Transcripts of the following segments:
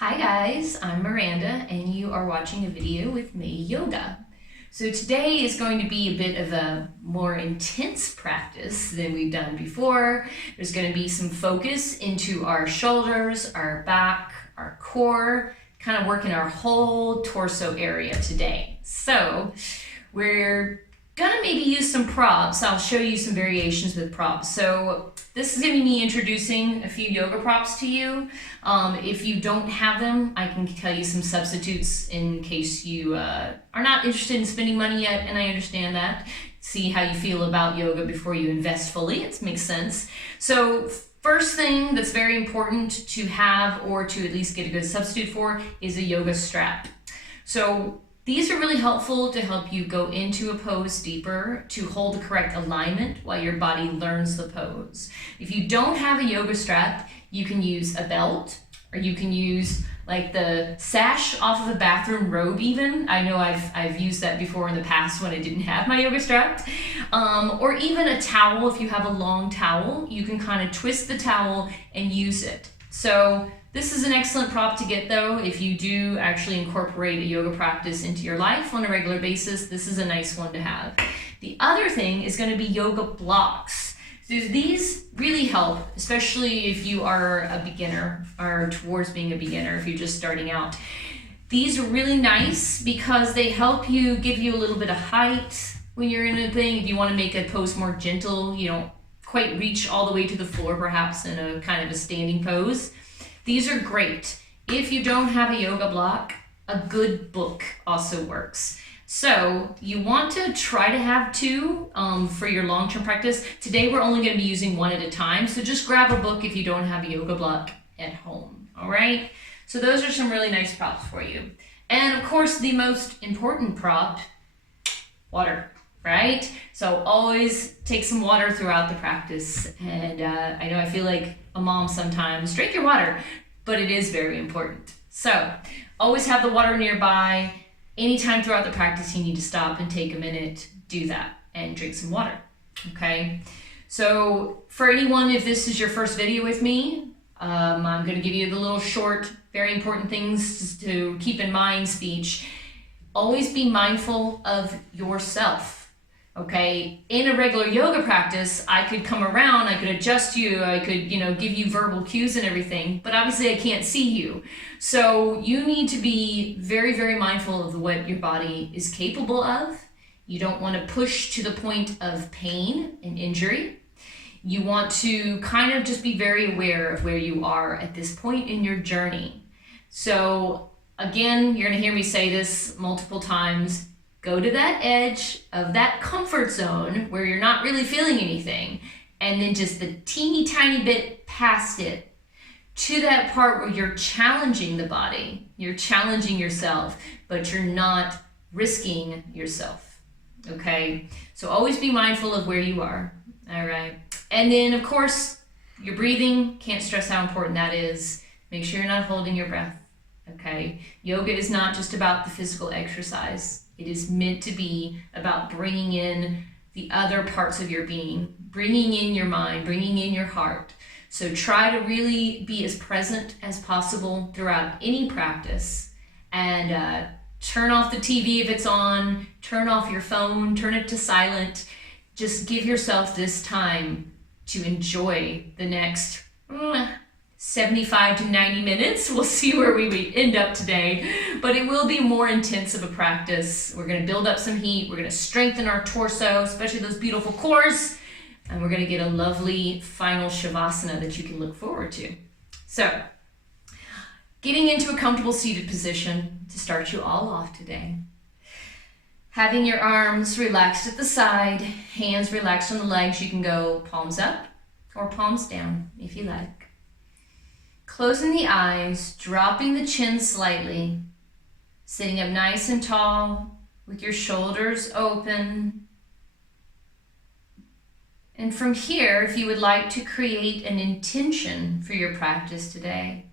Hi guys, I'm Miranda and you are watching a video with me, yoga. So today is going to be a bit of a more intense practice than we've done before. There's going to be some focus into our shoulders, our back, our core, kind of working our whole torso area today. So we're gonna maybe use some props. I'll show you some variations with props. So this is gonna be me introducing a few yoga props to you. If you don't have them, I can tell you some substitutes in case you are not interested in spending money yet, and I understand that. See how you feel about yoga before you invest fully. It makes sense. So first thing that's very important to have, or to at least get a good substitute for, is a yoga strap. So these are really helpful to help you go into a pose deeper, to hold the correct alignment while your body learns the pose. If you don't have a yoga strap, you can use a belt, or you can use like the sash off of a bathroom robe even. I know I've used that before in the past when I didn't have my yoga strap. Or even a towel. If you have a long towel, you can kind of twist the towel and use it. So this is an excellent prop to get though. If you do actually incorporate a yoga practice into your life on a regular basis, this is a nice one to have. The other thing is going to be yoga blocks. So these really help, especially if you are a beginner or towards being a beginner, if you're just starting out. These are really nice because they help you, give you a little bit of height when you're in a thing. If you want to make a pose more gentle, you don't quite reach all the way to the floor perhaps in a kind of a standing pose. These are great. If you don't have a yoga block, a good book also works. So you want to try to have two for your long-term practice. Today we're only going to be using one at a time, so just grab a book if you don't have a yoga block at home, all right? So those are some really nice props for you. And of course, the most important prop, water, right? So always take some water throughout the practice. And I know I feel like a mom sometimes, drink your water, but it is very important. So always have the water nearby. Anytime throughout the practice you need to stop and take a minute, do that and drink some water, okay? So for anyone, if this is your first video with me, I'm gonna give you the little short, very important things to keep in mind speech. Always be mindful of yourself. Okay, in a regular yoga practice, I could come around, I could adjust you, I could, give you verbal cues and everything, but obviously I can't see you. So you need to be very, very mindful of what your body is capable of. You don't want to push to the point of pain and injury. You want to kind of just be very aware of where you are at this point in your journey. So again, you're going to hear me say this multiple times. Go to that edge of that comfort zone where you're not really feeling anything, and then just the teeny tiny bit past it to that part where you're challenging the body, you're challenging yourself, but you're not risking yourself, okay? So always be mindful of where you are, all right? And then, of course, your breathing, can't stress how important that is. Make sure you're not holding your breath, okay? Yoga is not just about the physical exercise. It is meant to be about bringing in the other parts of your being, bringing in your mind, bringing in your heart. So try to really be as present as possible throughout any practice, and turn off the TV if it's on, turn off your phone, turn it to silent. Just give yourself this time to enjoy the next 75 to 90 minutes. We'll see where we end up today, but it will be more intense of a practice. We're going to build up some heat. We're going to strengthen our torso, especially those beautiful cores, and we're going to get a lovely final Shavasana that you can look forward to. So getting into a comfortable seated position to start you all off today. Having your arms relaxed at the side, hands relaxed on the legs. You can go palms up or palms down if you like. Closing the eyes, dropping the chin slightly, sitting up nice and tall with your shoulders open. And from here, if you would like to create an intention for your practice today,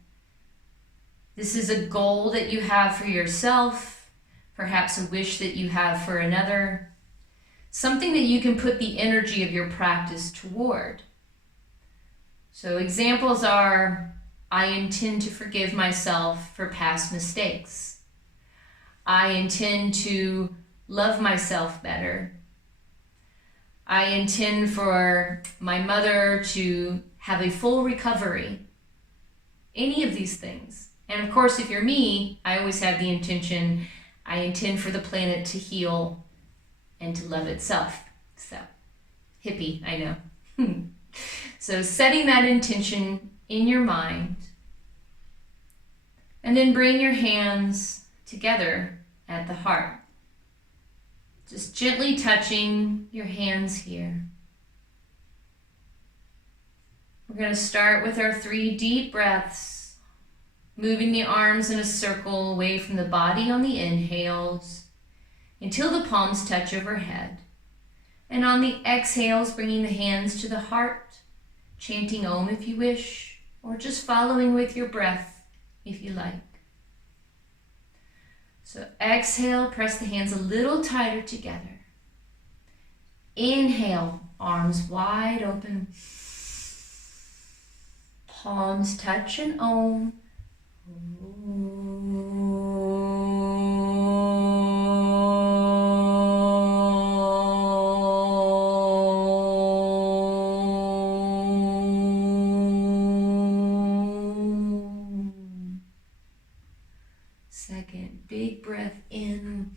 this is a goal that you have for yourself, perhaps a wish that you have for another, something that you can put the energy of your practice toward. So examples are, I intend to forgive myself for past mistakes. I intend to love myself better. I intend for my mother to have a full recovery. Any of these things. And of course, if you're me, I always have the intention, I intend for the planet to heal and to love itself. So, hippie, I know. So setting that intention in your mind, and then bring your hands together at the heart. Just gently touching your hands here. We're going to start with our 3 deep breaths, moving the arms in a circle away from the body on the inhales until the palms touch overhead. And on the exhales, bringing the hands to the heart, chanting Om if you wish, or just following with your breath if you like. So exhale, press the hands a little tighter together. Inhale, arms wide open. Palms touch and Om. Second, big breath in.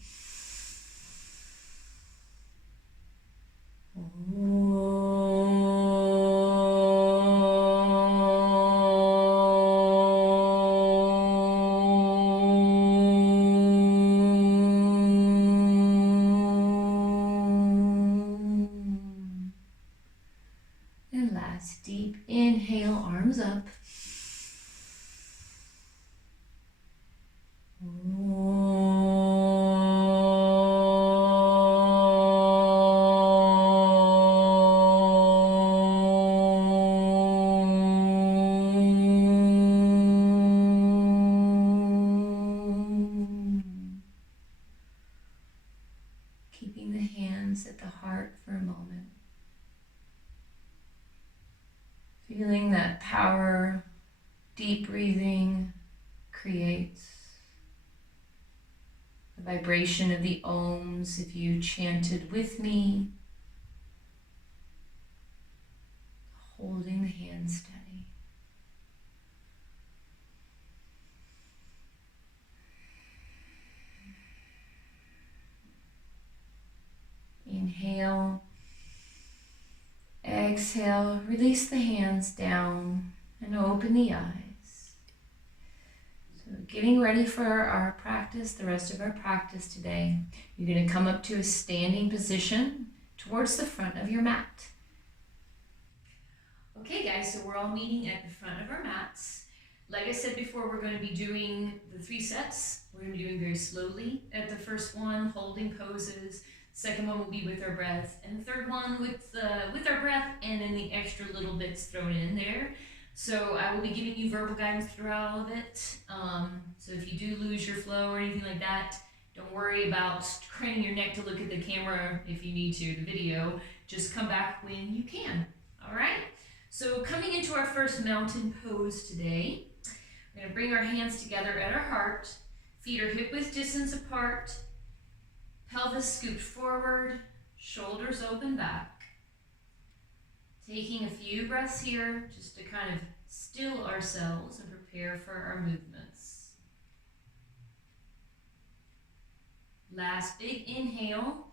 And last, deep inhale, arms up. Keeping the hands at the heart for a moment. Feeling that power, deep breathing creates. The vibration of the Oms, if you chanted with me. Holding the hands steady. Inhale. Exhale, release the hands down and open the eyes. So getting ready for our practice, the rest of our practice today, you're going to come up to a standing position towards the front of your mat. Okay guys, so we're all meeting at the front of our mats. Like I said before, we're going to be doing the 3 sets. We're going to be doing very slowly. At the first one, holding poses. Second one will be with our breath, and the third one with our breath, and then the extra little bits thrown in there. So I will be giving you verbal guidance throughout all of it. So if you do lose your flow or anything like that, don't worry about craning your neck to look at the camera if you need to, the video. Just come back when you can. All right. So coming into our first mountain pose today, we're going to bring our hands together at our heart. Feet are hip-width distance apart. Pelvis scooped forward, shoulders open back. Taking a few breaths here just to kind of still ourselves and prepare for our movements. Last big inhale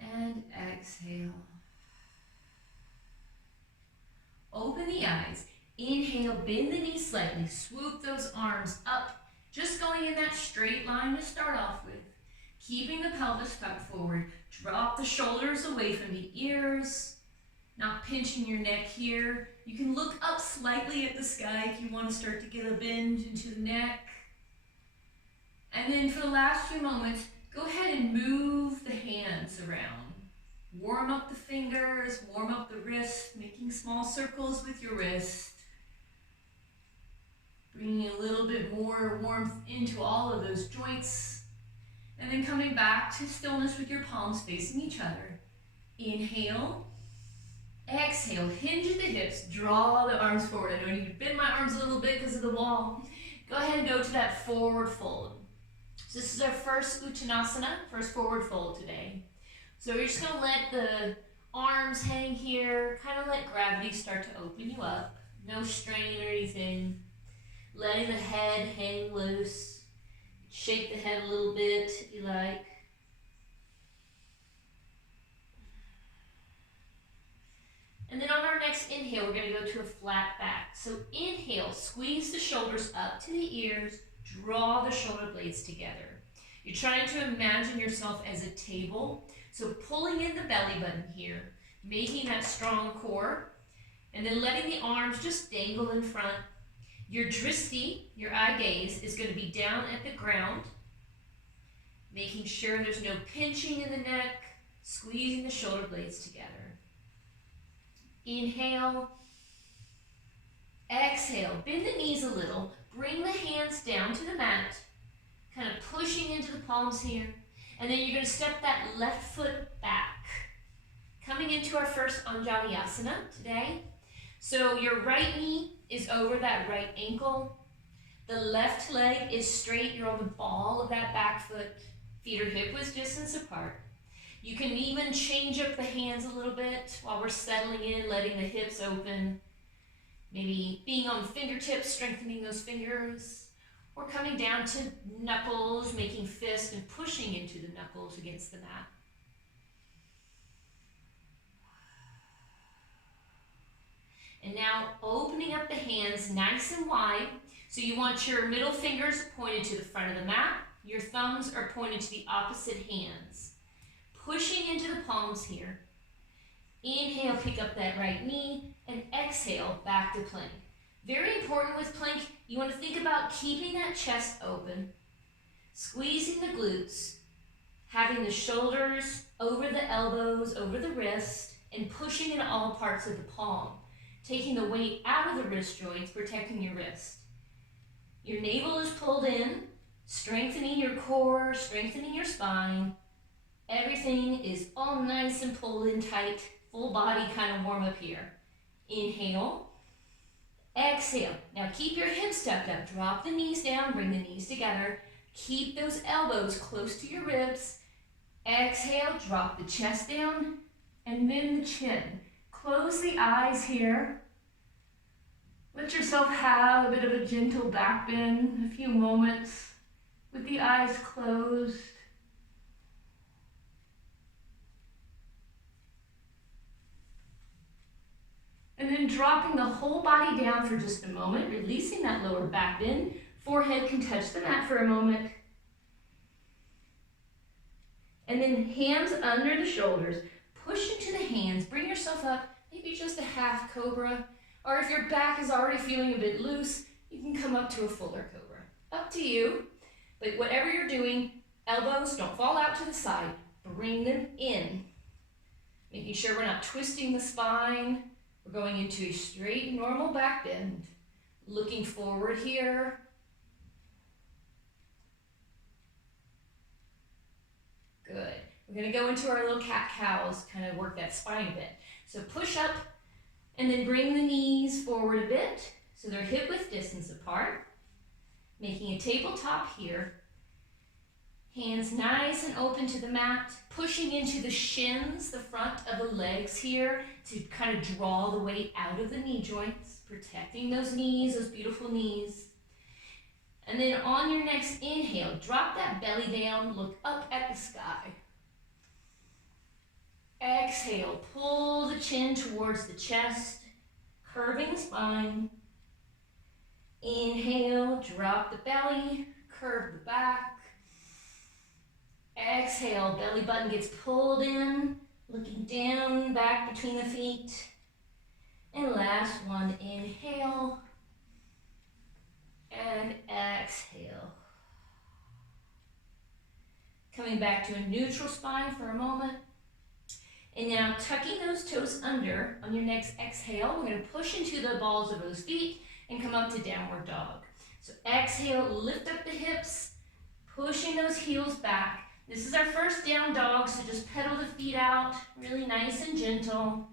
and exhale. Open the eyes. Inhale, bend the knees slightly, swoop those arms up. Just going in that straight line to start off with. Keeping the pelvis tucked forward. Drop the shoulders away from the ears. Not pinching your neck here. You can look up slightly at the sky if you want to start to get a bend into the neck. And then for the last few moments, go ahead and move the hands around. Warm up the fingers, warm up the wrist, making small circles with your wrist. Bringing a little bit more warmth into all of those joints. And then coming back to stillness with your palms facing each other. Inhale. Exhale, hinge at the hips, draw the arms forward. I know I need to bend my arms a little bit because of the wall. Go ahead and go to that forward fold. So this is our first Uttanasana, first forward fold today. So we're just gonna let the arms hang here, kind of let gravity start to open you up. No strain or anything. Letting the head hang loose. Shake the head a little bit if you like. And then on our next inhale, we're going to go to a flat back. So inhale, squeeze the shoulders up to the ears, draw the shoulder blades together. You're trying to imagine yourself as a table. So pulling in the belly button here, making that strong core, and then letting the arms just dangle in front. Your drishti, your eye gaze, is going to be down at the ground, making sure there's no pinching in the neck, squeezing the shoulder blades together. Inhale, exhale, bend the knees a little, bring the hands down to the mat, kind of pushing into the palms here, and then you're going to step that left foot back. Coming into our first Anjaneyasana today. So your right knee is over that right ankle, the left leg is straight, you're on the ball of that back foot, feet are hip-width distance apart. You can even change up the hands a little bit while we're settling in, letting the hips open. Maybe being on fingertips, strengthening those fingers. Or coming down to knuckles, making fists and pushing into the knuckles against the mat. And now opening up the hands nice and wide. So you want your middle fingers pointed to the front of the mat. Your thumbs are pointed to the opposite hands. Pushing into the palms here. Inhale, pick up that right knee, and exhale, back to plank. Very important with plank, you want to think about keeping that chest open, squeezing the glutes, having the shoulders over the elbows, over the wrist, and pushing in all parts of the palm. Taking the weight out of the wrist joints, protecting your wrist. Your navel is pulled in, strengthening your core, strengthening your spine. Everything is all nice and pulled in tight, full body kind of warm up here. Inhale, exhale. Now keep your hips tucked up, drop the knees down, bring the knees together. Keep those elbows close to your ribs. Exhale, drop the chest down and bend the chin. Close the eyes here. Let yourself have a bit of a gentle back bend, a few moments with the eyes closed. And then dropping the whole body down for just a moment, releasing that lower back bend. Forehead can touch the mat for a moment. And then hands under the shoulders. Push into the hands, bring yourself up, maybe just a half cobra. Or if your back is already feeling a bit loose, you can come up to a fuller cobra. Up to you. But whatever you're doing, elbows don't fall out to the side. Bring them in. Making sure we're not twisting the spine. We're going into a straight, normal back bend. Looking forward here. Good. We're going to go into our little cat-cows, kind of work that spine a bit. So push up and then bring the knees forward a bit. So they're hip-width distance apart. Making a tabletop here. Hands nice and open to the mat, pushing into the shins, the front of the legs here to kind of draw the weight out of the knee joints, protecting those knees, those beautiful knees. And then on your next inhale, drop that belly down, look up at the sky. Exhale, pull the chin towards the chest, curving the spine. Inhale, drop the belly, curve the back. Exhale, belly button gets pulled in, looking down, back between the feet. And last one, inhale and exhale. Coming back to a neutral spine for a moment. And now tucking those toes under on your next exhale, we're going to push into the balls of those feet and come up to downward dog. So exhale, lift up the hips, pushing those heels back. This is our first down dog, so just pedal the feet out, really nice and gentle.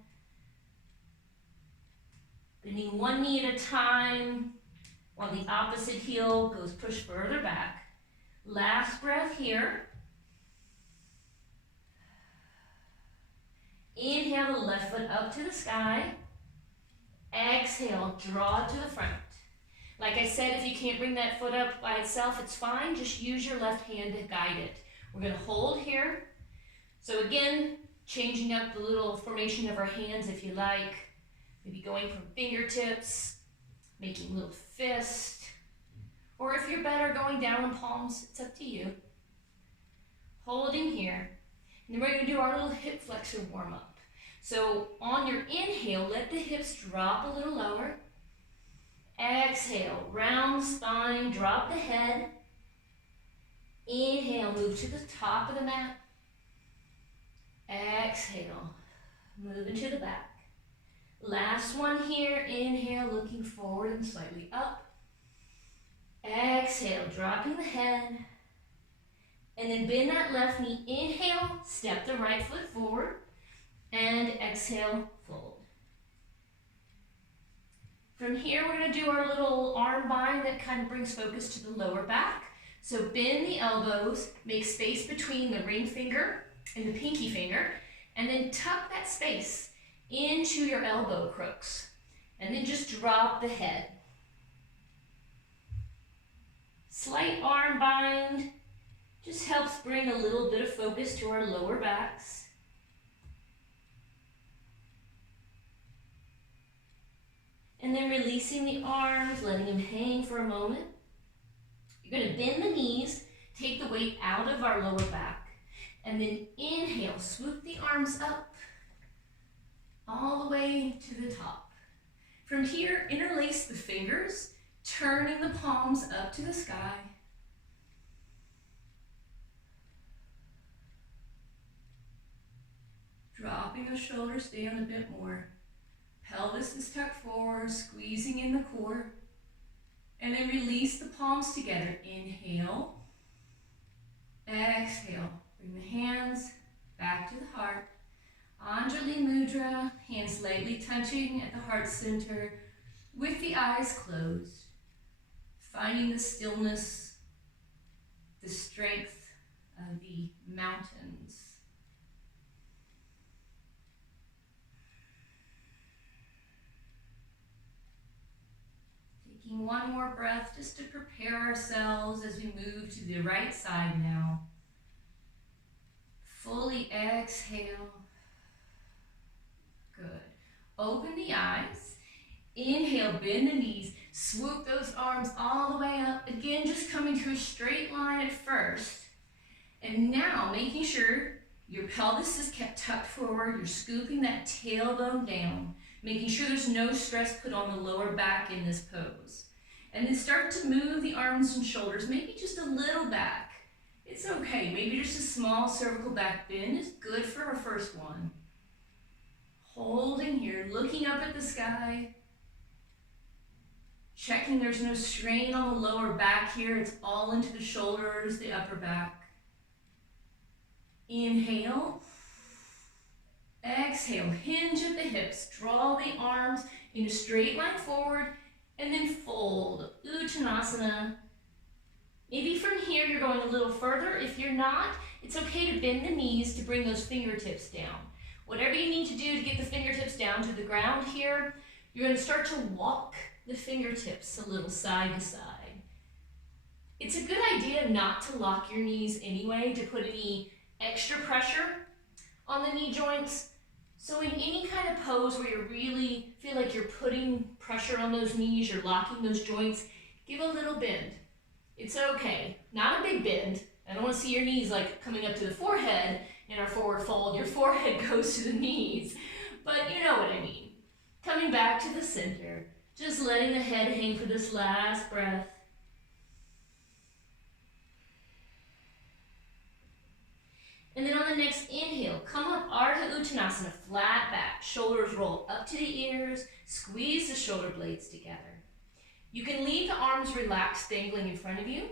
Bending one knee at a time while the opposite heel goes pushed further back. Last breath here. Inhale the left foot up to the sky. Exhale, draw it to the front. Like I said, if you can't bring that foot up by itself, it's fine. Just use your left hand to guide it. We're going to hold here. So again, changing up the little formation of our hands if you like. Maybe going from fingertips, making a little fist. Or if you're better going down in palms, it's up to you. Holding here. And then we're going to do our little hip flexor warm up. So on your inhale, let the hips drop a little lower. Exhale, round spine, drop the head. Inhale, move to the top of the mat. Exhale, move into the back. Last one here, inhale, looking forward and slightly up. Exhale, dropping the head. And then bend that left knee. Inhale, step the right foot forward. And exhale, fold. From here, we're going to do our little arm bind that kind of brings focus to the lower back. So bend the elbows, make space between the ring finger and the pinky finger, and then tuck that space into your elbow crooks. And then just drop the head. Slight arm bind just helps bring a little bit of focus to our lower backs. And then releasing the arms, letting them hang for a moment. You're going to bend the knees, take the weight out of our lower back, and then inhale, swoop the arms up all the way to the top. From here, interlace the fingers, turning the palms up to the sky. Dropping the shoulders down a bit more. Pelvis is tucked forward, squeezing in the core. And then release the palms together. Inhale. Exhale. Bring the hands back to the heart. Anjali Mudra, hands lightly touching at the heart center with the eyes closed. Finding the stillness, the strength of the mountains. Taking one more breath just to prepare ourselves as we move to the right side now. Fully exhale. Good. Open the eyes. Inhale, bend the knees. Swoop those arms all the way up. Again, just coming to a straight line at first. And now making sure your pelvis is kept tucked forward. You're scooping that tailbone down. Making sure there's no stress put on the lower back in this pose. And then start to move the arms and shoulders, maybe just a little back. It's okay, maybe just a small cervical back bend is good for our first one. Holding here, looking up at the sky. Checking there's no strain on the lower back here, it's all into the shoulders, the upper back. Inhale. Exhale, hinge at the hips, draw the arms in a straight line forward, and then fold, Uttanasana. Maybe from here you're going a little further. If you're not, it's okay to bend the knees to bring those fingertips down. Whatever you need to do to get the fingertips down to the ground here, you're going to start to walk the fingertips a little side to side. It's a good idea not to lock your knees anyway, to put any extra pressure on the knee joints. So in any kind of pose where you really feel like you're putting pressure on those knees, you're locking those joints, give a little bend. It's okay. Not a big bend. I don't want to see your knees like coming up to the forehead in our forward fold. Your forehead goes to the knees. But you know what I mean. Coming back to the center. Just letting the head hang for this last breath. And then on the next inhale, come up, Ardha Uttanasana, flat back. Shoulders roll up to the ears, squeeze the shoulder blades together. You can leave the arms relaxed, dangling in front of you,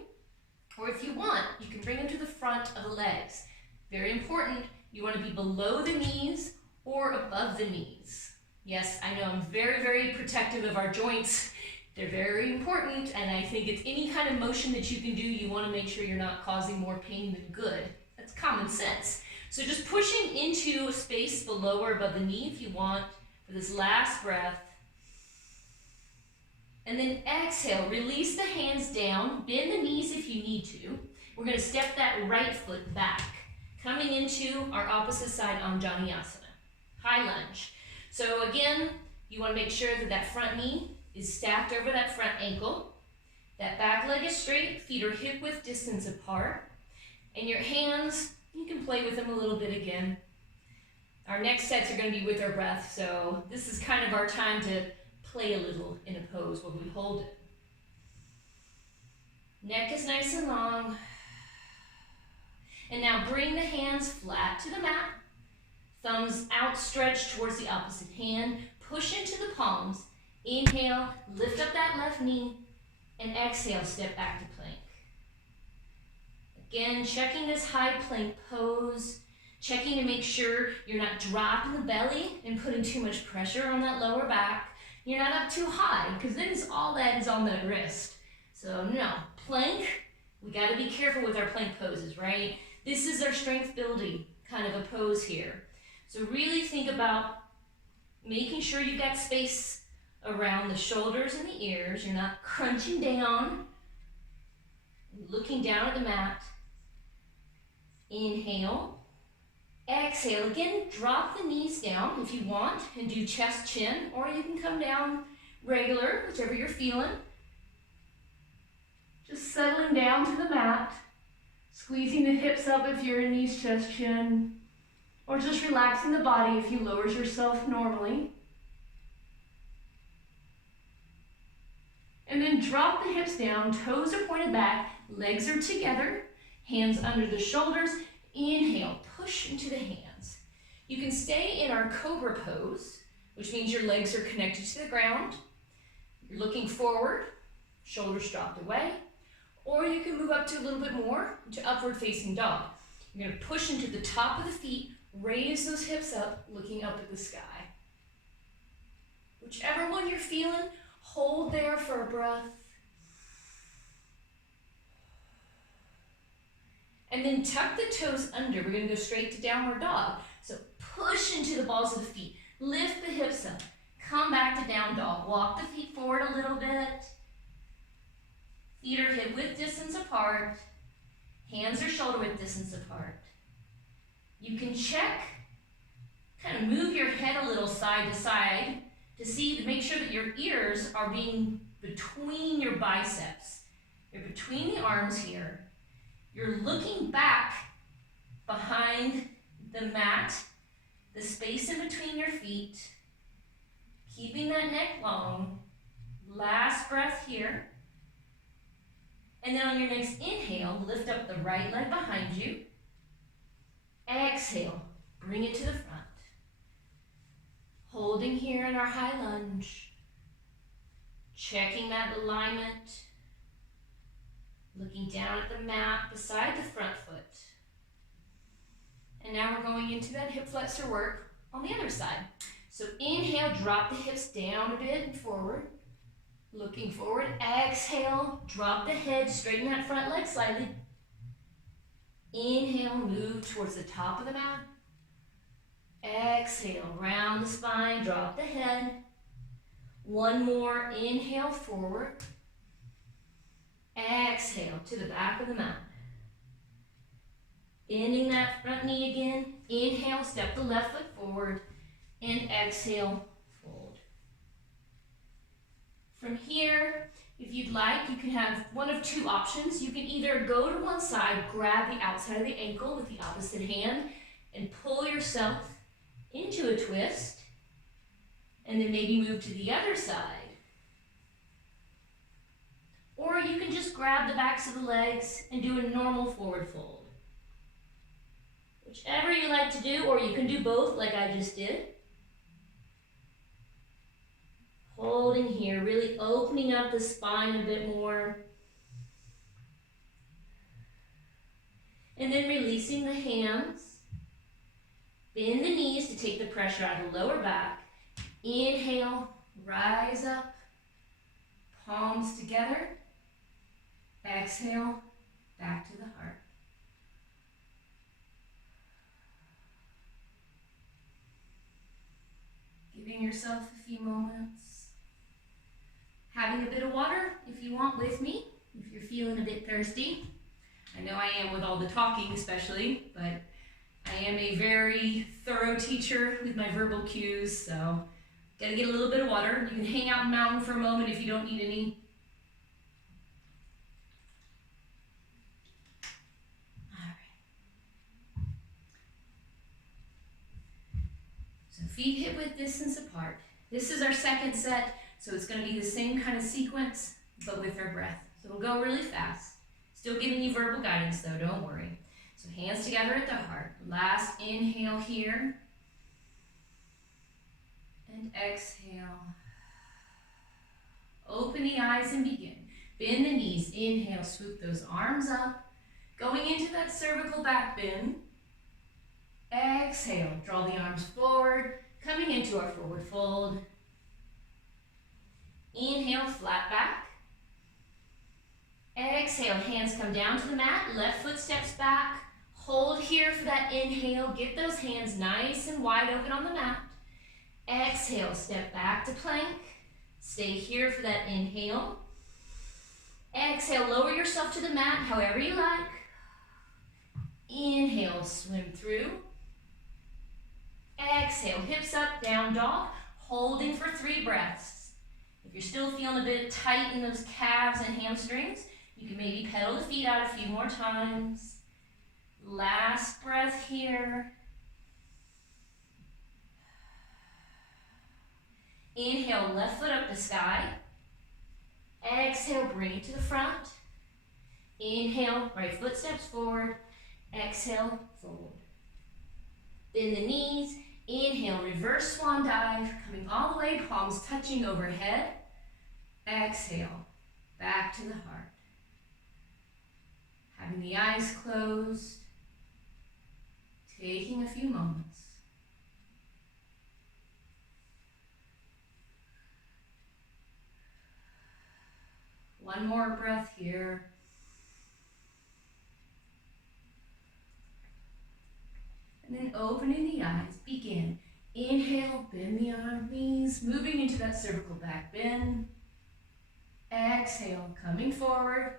or if you want, you can bring them to the front of the legs. Very important, you want to be below the knees or above the knees. Yes, I know I'm very, very protective of our joints. They're very important, and I think it's any kind of motion that you can do, you want to make sure you're not causing more pain than good. That's common sense. So just pushing into a space below or above the knee if you want for this last breath. And then exhale, release the hands down, bend the knees if you need to. We're going to step that right foot back, coming into our opposite side Anjaneyasana, high lunge. So again, you want to make sure that that front knee is stacked over that front ankle. That back leg is straight, feet are hip width distance apart. And your hands, you can play with them a little bit again. Our next sets are going to be with our breath, so this is kind of our time to play a little in a pose while we hold it. Neck is nice and long. And now bring the hands flat to the mat. Thumbs outstretched towards the opposite hand. Push into the palms. Inhale, lift up that left knee. And exhale, step back to plank. Again, checking this high plank pose. Checking to make sure you're not dropping the belly and putting too much pressure on that lower back. You're not up too high, because then all that is on the wrist. So no, plank, we got to be careful with our plank poses, right? This is our strength building kind of a pose here. So really think about making sure you've got space around the shoulders and the ears. You're not crunching down, looking down at the mat. Inhale. Exhale. Again, drop the knees down if you want and do chest chin, or you can come down regular, whichever you're feeling. Just settling down to the mat, squeezing the hips up if you're in knees, chest, chin, or just relaxing the body if you lower yourself normally. And then drop the hips down, toes are pointed back, legs are together, hands under the shoulders. Inhale, push into the hands. You can stay in our cobra pose, which means your legs are connected to the ground. You're looking forward, shoulders dropped away. Or you can move up to a little bit more to upward facing dog. You're going to push into the top of the feet, raise those hips up, looking up at the sky. Whichever one you're feeling, hold there for a breath. And then tuck the toes under. We're going to go straight to downward dog. So push into the balls of the feet. Lift the hips up. Come back to down dog. Walk the feet forward a little bit. Feet are hip width distance apart. Hands are shoulder width distance apart. You can check, kind of move your head a little side to side to make sure that your ears are being between your biceps. You're between the arms here. You're looking back behind the mat, the space in between your feet, keeping that neck long. Last breath here. And then on your next inhale, lift up the right leg behind you. Exhale, bring it to the front. Holding here in our high lunge. Checking that alignment. Looking down at the mat beside the front foot. And now we're going into that hip flexor work on the other side. So inhale, drop the hips down a bit and forward. Looking forward. Exhale, drop the head, straighten that front leg slightly. Inhale, move towards the top of the mat. Exhale, round the spine, drop the head. One more, inhale forward. Exhale to the back of the mat. Bending that front knee again. Inhale, step the left foot forward. And exhale, fold. From here, if you'd like, you can have one of two options. You can either go to one side, grab the outside of the ankle with the opposite hand, and pull yourself into a twist, and then maybe move to the other side. Or you can just grab the backs of the legs and do a normal forward fold. Whichever you like to do, or you can do both like I just did. Holding here, really opening up the spine a bit more. And then releasing the hands. Bend the knees to take the pressure out of the lower back. Inhale, rise up, palms together. Exhale, back to the heart. Giving yourself a few moments. Having a bit of water if you want with me, if you're feeling a bit thirsty. I know I am with all the talking especially, but I am a very thorough teacher with my verbal cues, so gotta get a little bit of water. You can hang out in the mountain for a moment if you don't need any. So feet hip width distance apart. This is our second set, so it's going to be the same kind of sequence, but with our breath. So it'll go really fast. Still giving you verbal guidance though, don't worry. So hands together at the heart. Last inhale here. And exhale. Open the eyes and begin. Bend the knees. Inhale, swoop those arms up. Going into that cervical back bend. Exhale, draw the arms forward, coming into our forward fold. Inhale, flat back. Exhale, hands come down to the mat, left foot steps back. Hold here for that inhale, get those hands nice and wide open on the mat. Exhale, step back to plank. Stay here for that inhale. Exhale, lower yourself to the mat however you like. Inhale, swim through. Exhale, hips up, down dog, holding for 3 breaths. If you're still feeling a bit tight in those calves and hamstrings, you can maybe pedal the feet out a few more times. Last breath here. Inhale, left foot up to sky. Exhale, bring it to the front. Inhale, right foot steps forward. Exhale, fold. Bend the knees. Inhale, reverse swan dive, coming all the way, palms touching overhead. Exhale, back to the heart. Having the eyes closed, taking a few moments. One more breath here. And then opening the eyes, begin. Inhale, bend the arm, knees, moving into that cervical back bend. Exhale, coming forward.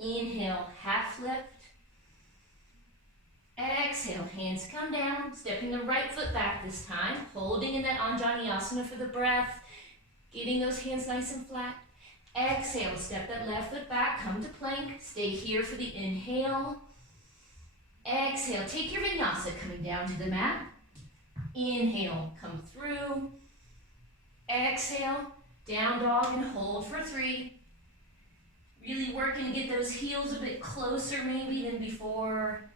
Inhale, half lift. Exhale, hands come down, stepping the right foot back this time, holding in that Anjaneyasana for the breath, getting those hands nice and flat. Exhale, step that left foot back, come to plank, stay here for the inhale. Exhale, take your vinyasa coming down to the mat. Inhale, come through. Exhale, down dog and hold for 3. Really working to get those heels a bit closer maybe than before.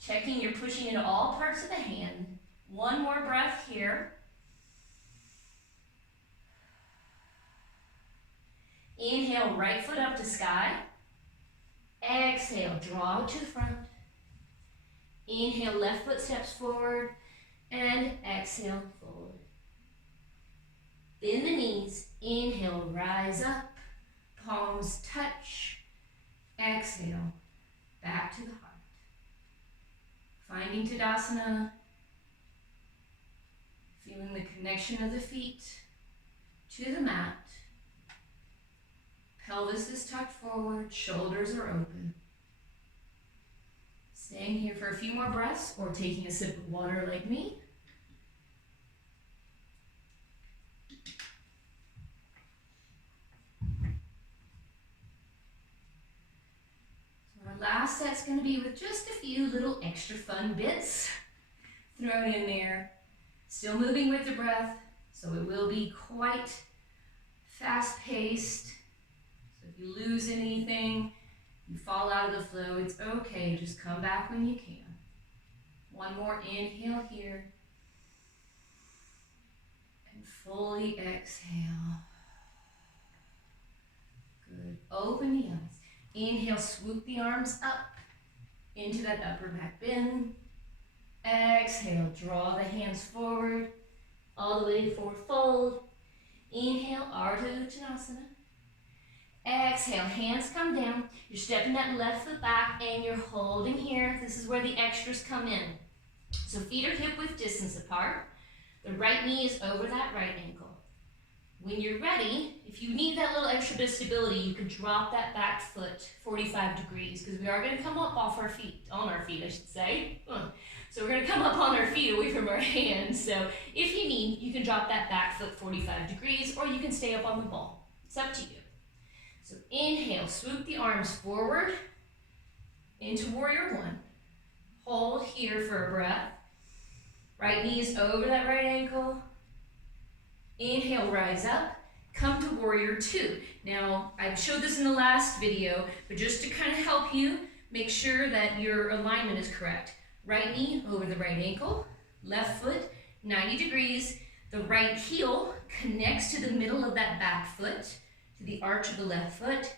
Checking you're pushing into all parts of the hand. One more breath here. Inhale, right foot up to sky. Exhale, draw to the front. Inhale, left foot steps forward. And exhale, fold. Bend the knees. Inhale, rise up. Palms touch. Exhale, back to the heart. Finding Tadasana. Feeling the connection of the feet to the mat. Pelvis is tucked forward, shoulders are open. Staying here for a few more breaths or taking a sip of water like me. So our last set's going to be with just a few little extra fun bits thrown in there. Still moving with the breath, so it will be quite fast-paced. If you lose anything, you fall out of the flow, it's okay. Just come back when you can. One more inhale here. And fully exhale. Good. Open the eyes. Inhale, swoop the arms up into that upper back bend. Exhale, draw the hands forward, all the way to forward fold. Inhale, Ardha Uttanasana. Exhale, hands come down. You're stepping that left foot back and you're holding here. This is where the extras come in. So feet are hip width distance apart. The right knee is over that right ankle. When you're ready, if you need that little extra bit of stability, you can drop that back foot 45 degrees because we are going to come up off our feet, on our feet I should say. So we're going to come up on our feet away from our hands. So if you need, you can drop that back foot 45 degrees or you can stay up on the ball. It's up to you. So inhale, swoop the arms forward into warrior one. Hold here for a breath. Right knee is over that right ankle. Inhale, rise up. Come to warrior two. Now, I showed this in the last video, but just to kind of help you, make sure that your alignment is correct. Right knee over the right ankle, left foot 90 degrees. The right heel connects to the middle of that back foot, to the arch of the left foot.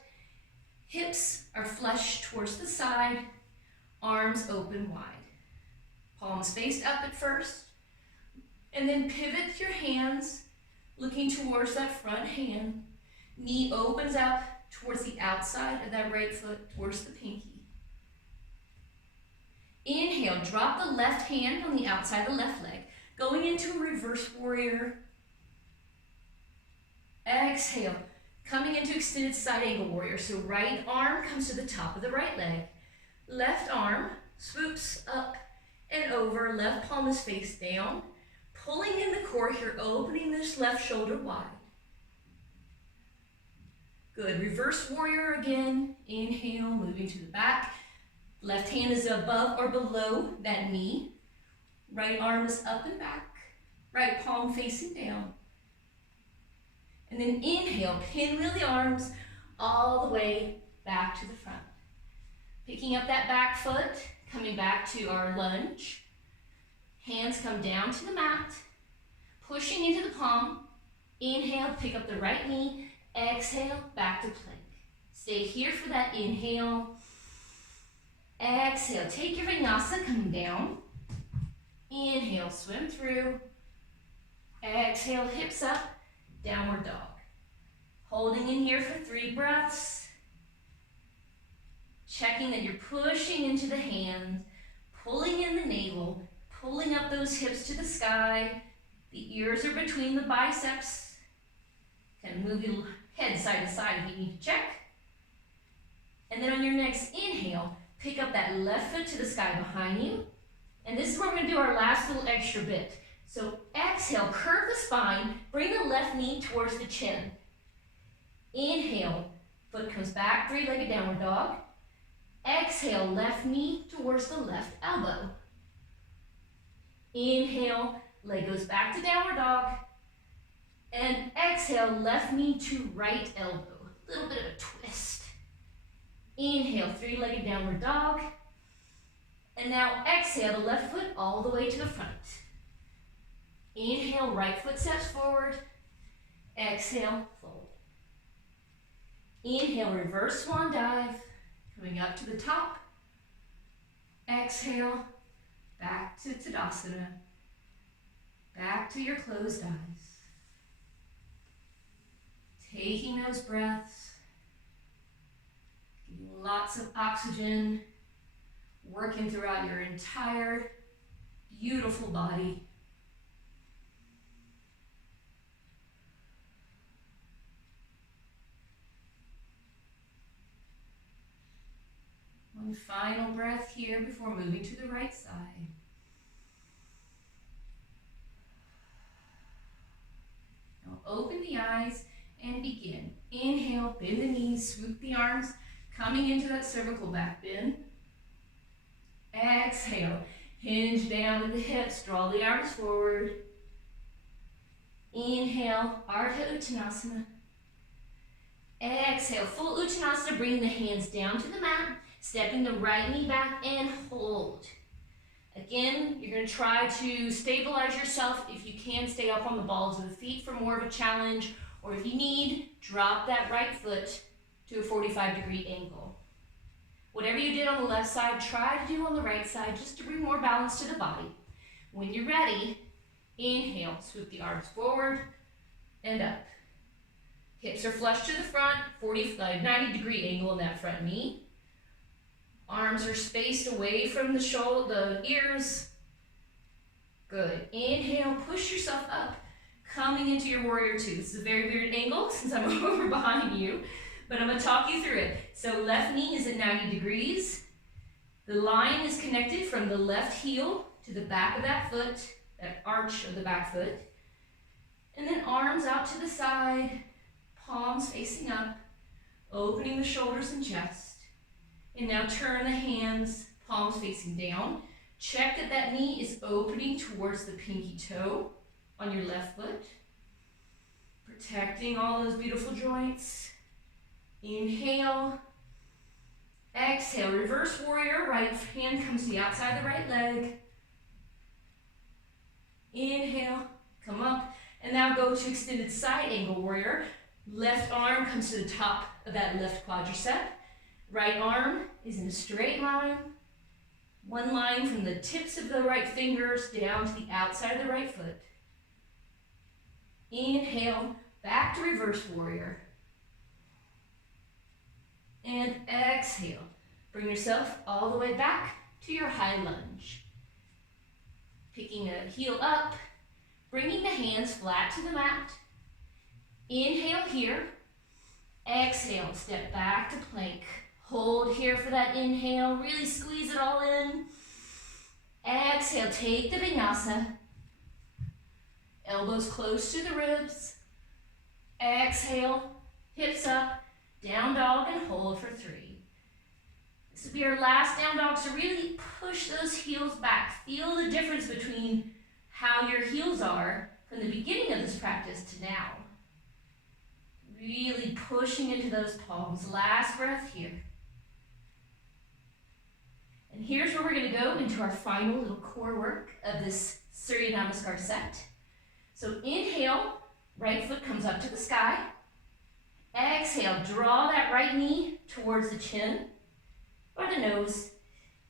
Hips are flush towards the side, arms open wide. Palms faced up at first, and then pivot your hands, looking towards that front hand. Knee opens up towards the outside of that right foot, towards the pinky. Inhale, drop the left hand on the outside of the left leg, going into a reverse warrior. Exhale, coming into extended side angle warrior. So right arm comes to the top of the right leg. Left arm swoops up and over, left palm is face down. Pulling in the core here, opening this left shoulder wide. Good, reverse warrior again. Inhale, moving to the back. Left hand is above or below that knee. Right arm is up and back. Right palm facing down. And then inhale, pinwheel the arms all the way back to the front. Picking up that back foot, coming back to our lunge. Hands come down to the mat, pushing into the palm. Inhale, pick up the right knee. Exhale, back to plank. Stay here for that inhale. Exhale, take your vinyasa, coming down. Inhale, swim through. Exhale, hips up, downward dog. Holding in here for 3 breaths. Checking that you're pushing into the hands, pulling in the navel, pulling up those hips to the sky. The ears are between the biceps. Kind of move your head side to side if you need to check. And then on your next inhale, pick up that left foot to the sky behind you. And this is where we're going to do our last little extra bit. So exhale, curve the spine, bring the left knee towards the chin. Inhale, foot comes back, 3-legged downward dog. Exhale, left knee towards the left elbow. Inhale, leg goes back to downward dog. And exhale, left knee to right elbow. A little bit of a twist. Inhale, 3-legged downward dog. And now exhale, the left foot all the way to the front. Inhale, right foot steps forward. Exhale, fold. Inhale, reverse swan dive. Coming up to the top. Exhale, back to Tadasana. Back to your closed eyes. Taking those breaths. Getting lots of oxygen. Working throughout your entire beautiful body. One final breath here before moving to the right side. Now open the eyes and begin. Inhale, bend the knees, swoop the arms, coming into that cervical back bend. Exhale, hinge down with the hips, draw the arms forward. Inhale, Ardha Uttanasana. Exhale, full Uttanasana, bring the hands down to the mat. Stepping the right knee back and hold. Again, you're going to try to stabilize yourself. If you can, stay up on the balls of the feet for more of a challenge. Or if you need, drop that right foot to a 45-degree angle. Whatever you did on the left side, try to do on the right side just to bring more balance to the body. When you're ready, inhale, swoop the arms forward and up. Hips are flush to the front, 90-degree angle in that front knee. Arms are spaced away from the ears. Good. Inhale, push yourself up, coming into your warrior two. This is a very weird angle since I'm over behind you, but I'm going to talk you through it. So left knee is at 90 degrees. The line is connected from the left heel to the back of that foot, that arch of the back foot. And then arms out to the side, palms facing up, opening the shoulders and chest. And now turn the hands, palms facing down. Check that that knee is opening towards the pinky toe on your left foot. Protecting all those beautiful joints. Inhale. Exhale, reverse warrior. Right hand comes to the outside of the right leg. Inhale, come up. And now go to extended side angle warrior. Left arm comes to the top of that left quadricep. Right arm is in a straight line. One line from the tips of the right fingers down to the outside of the right foot. Inhale, back to reverse warrior. And exhale. Bring yourself all the way back to your high lunge. Picking a heel up, bringing the hands flat to the mat. Inhale here. Exhale, step back to plank. Hold here for that inhale, really squeeze it all in. Exhale, take the vinyasa. Elbows close to the ribs. Exhale, hips up, down dog and hold for 3. This will be our last down dog, so really push those heels back. Feel the difference between how your heels are from the beginning of this practice to now. Really pushing into those palms. Last breath here. And here's where we're going to go into our final little core work of this Surya Namaskar set. So inhale, right foot comes up to the sky. Exhale, draw that right knee towards the chin or the nose.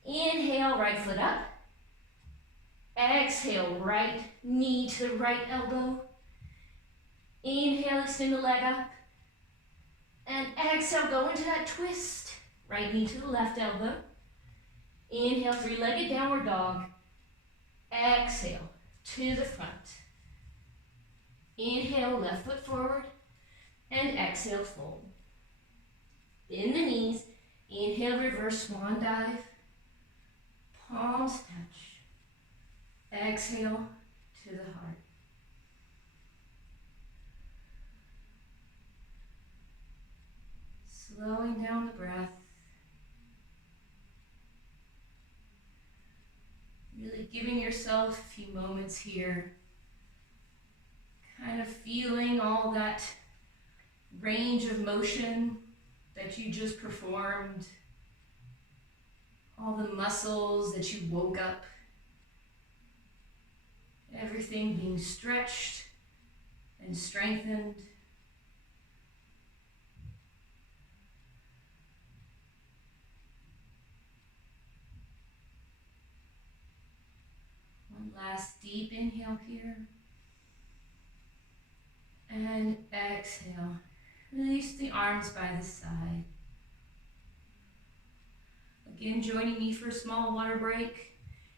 Inhale, right foot up. Exhale, right knee to the right elbow. Inhale, extend the leg up. And exhale, go into that twist. Right knee to the left elbow. Inhale, 3-legged downward dog. Exhale, to the front. Inhale, left foot forward. And exhale, fold. Bend the knees. Inhale, reverse swan dive. Palms touch. Exhale, to the heart. Slowing down the breath. Really giving yourself a few moments here. Kind of feeling all that range of motion that you just performed. All the muscles that you woke up. Everything being stretched and strengthened. One last deep inhale here. And exhale. Release the arms by the side. Again, joining me for a small water break.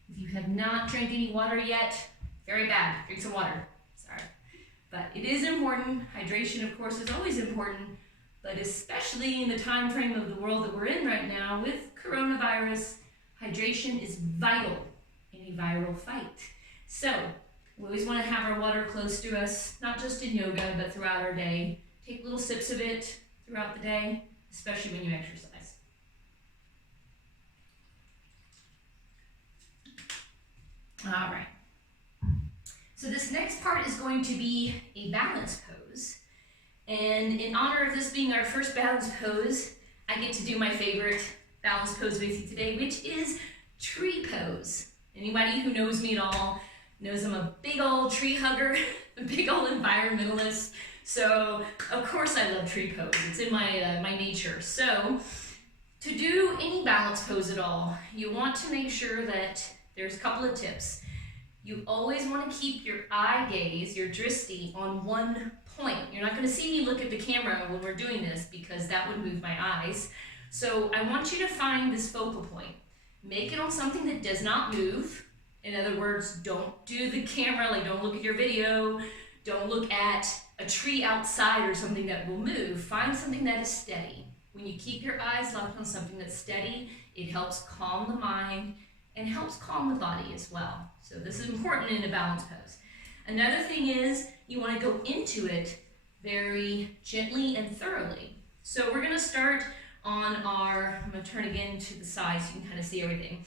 If you have not drank any water yet, very bad. Drink some water. Sorry. But it is important. Hydration, of course, is always important, but especially in the time frame of the world that we're in right now with coronavirus, hydration is vital in a viral fight. So we always want to have our water close to us, not just in yoga, but throughout our day. Take little sips of it throughout the day, especially when you exercise. All right. So this next part is going to be a balance pose. And in honor of this being our first balance pose, I get to do my favorite balance pose with you today, which is tree pose. Anybody who knows me at all knows I'm a big old tree hugger, a big old environmentalist. So of course I love tree pose. It's in my nature. So To do any balance pose at all, you want to make sure that there's a couple of tips. You always want to keep your eye gaze, your drishti, on one point. You're not going to see me look at the camera when we're doing this because that would move my eyes. So I want you to find this focal point. Make it on something that does not move. In other words, don't do the camera, like don't look at your video, don't look at a tree outside or something that will move. Find something that is steady. When you keep your eyes locked on something that's steady, it helps calm the mind and helps calm the body as well. So this is important in a balance pose. Another thing is you want to go into it very gently and thoroughly. So we're going to start on our, I'm going to turn again to the side so you can kind of see everything.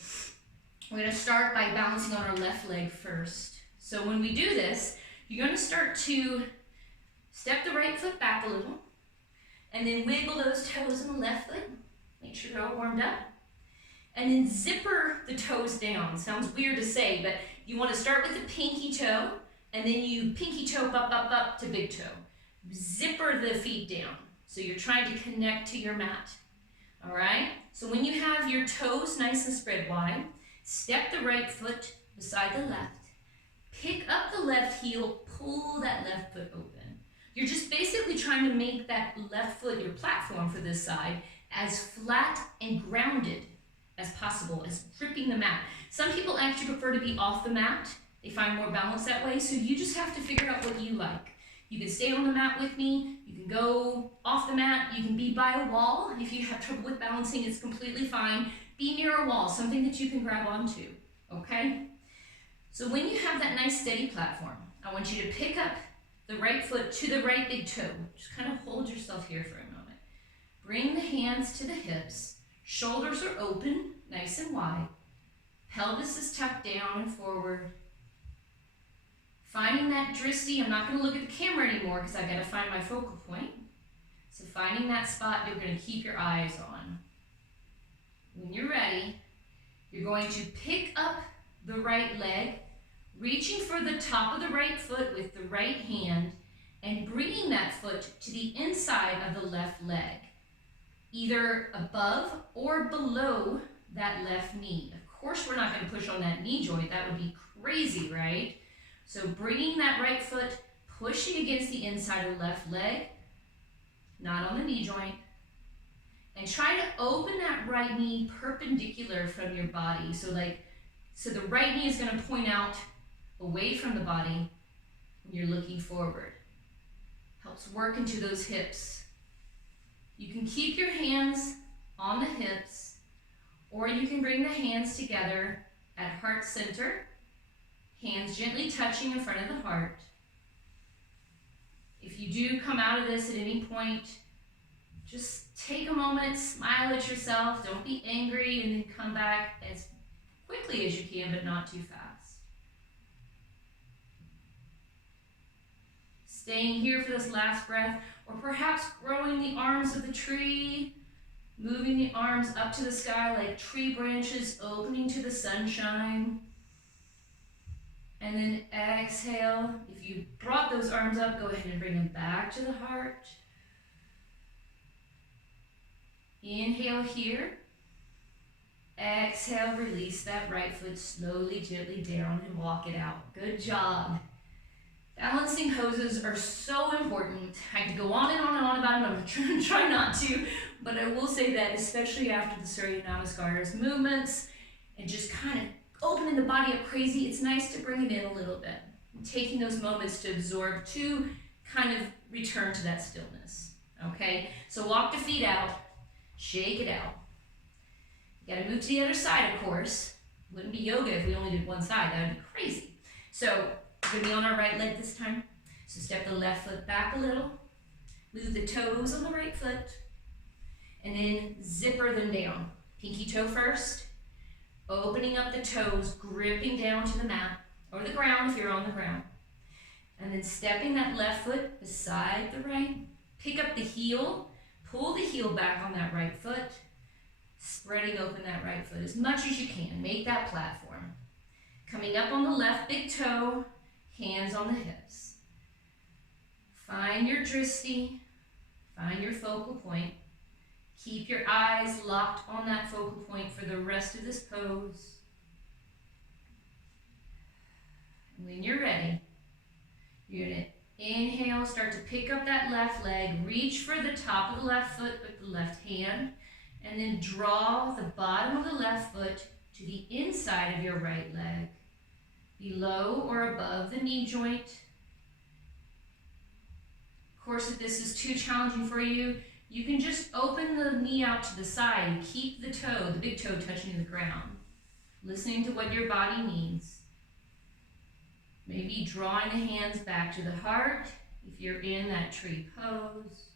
We're going to start by balancing on our left leg first. So when we do this, you're going to start to step the right foot back a little, and then wiggle those toes in the left foot. Make sure they're all warmed up. And then zipper the toes down. Sounds weird to say, but you want to start with the pinky toe, and then you pinky toe up to big toe. Zipper the feet down. So you're trying to connect to your mat. All right? So when you have your toes nice and spread wide, step the right foot beside the left. Pick up the left heel, pull that left foot open. You're just basically trying to make that left foot, your platform for this side, as flat and grounded as possible, as gripping the mat. Some people actually prefer to be off the mat. They find more balance that way, so you just have to figure out what you like. You can stay on the mat with me, you can go off the mat, you can be by a wall. If you have trouble with balancing, it's completely fine. Be near a wall, something that you can grab onto, okay? So when you have that nice steady platform, I want you to pick up the right foot to the right big toe. Just kind of hold yourself here for a moment. Bring the hands to the hips. Shoulders are open, nice and wide. Pelvis is tucked down and forward. Finding that drishti, I'm not going to look at the camera anymore because I've got to find my focal point. So finding that spot you're going to keep your eyes on. When you're ready, you're going to pick up the right leg, reaching for the top of the right foot with the right hand and bringing that foot to the inside of the left leg, either above or below that left knee. Of course, we're not going to push on that knee joint. That would be crazy, right? So bringing that right foot, pushing against the inside of the left leg, not on the knee joint, and try to open that right knee perpendicular from your body. So the right knee is going to point out away from the body when you're looking forward. Helps work into those hips. You can keep your hands on the hips, or you can bring the hands together at heart center, hands gently touching in front of the heart. If you do come out of this at any point, just take a moment, smile at yourself, don't be angry, and then come back as quickly as you can, but not too fast. Staying here for this last breath, or perhaps growing the arms of the tree, moving the arms up to the sky like tree branches opening to the sunshine. And then exhale. If you brought those arms up, go ahead and bring them back to the heart. Inhale here. Exhale, release that right foot slowly, gently down and walk it out. Good job. Balancing poses are so important. I could go on and on and on about them. I'm going to try not to, but I will say that especially after the Surya Namaskars movements and just kind of opening the body up crazy, it's nice to bring it in a little bit. Taking those moments to absorb, to kind of return to that stillness. Okay? So walk the feet out, shake it out. You gotta move to the other side, of course. Wouldn't be yoga if we only did one side. That would be crazy. So we're gonna be on our right leg this time. So step the left foot back a little. Move the toes on the right foot. And then zipper them down. Pinky toe first. Opening up the toes, gripping down to the mat or the ground if you're on the ground. And then stepping that left foot beside the right. Pick up the heel, pull the heel back on that right foot, spreading open that right foot as much as you can. Make that platform. Coming up on the left big toe, hands on the hips. Find your drishti, find your focal point. Keep your eyes locked on that focal point for the rest of this pose. And when you're ready, you're going to inhale, start to pick up that left leg, reach for the top of the left foot with the left hand, and then draw the bottom of the left foot to the inside of your right leg, below or above the knee joint. Of course, if this is too challenging for you, you can just open the knee out to the side and keep the toe, the big toe, touching the ground, listening to what your body needs. Maybe drawing the hands back to the heart if you're in that tree pose.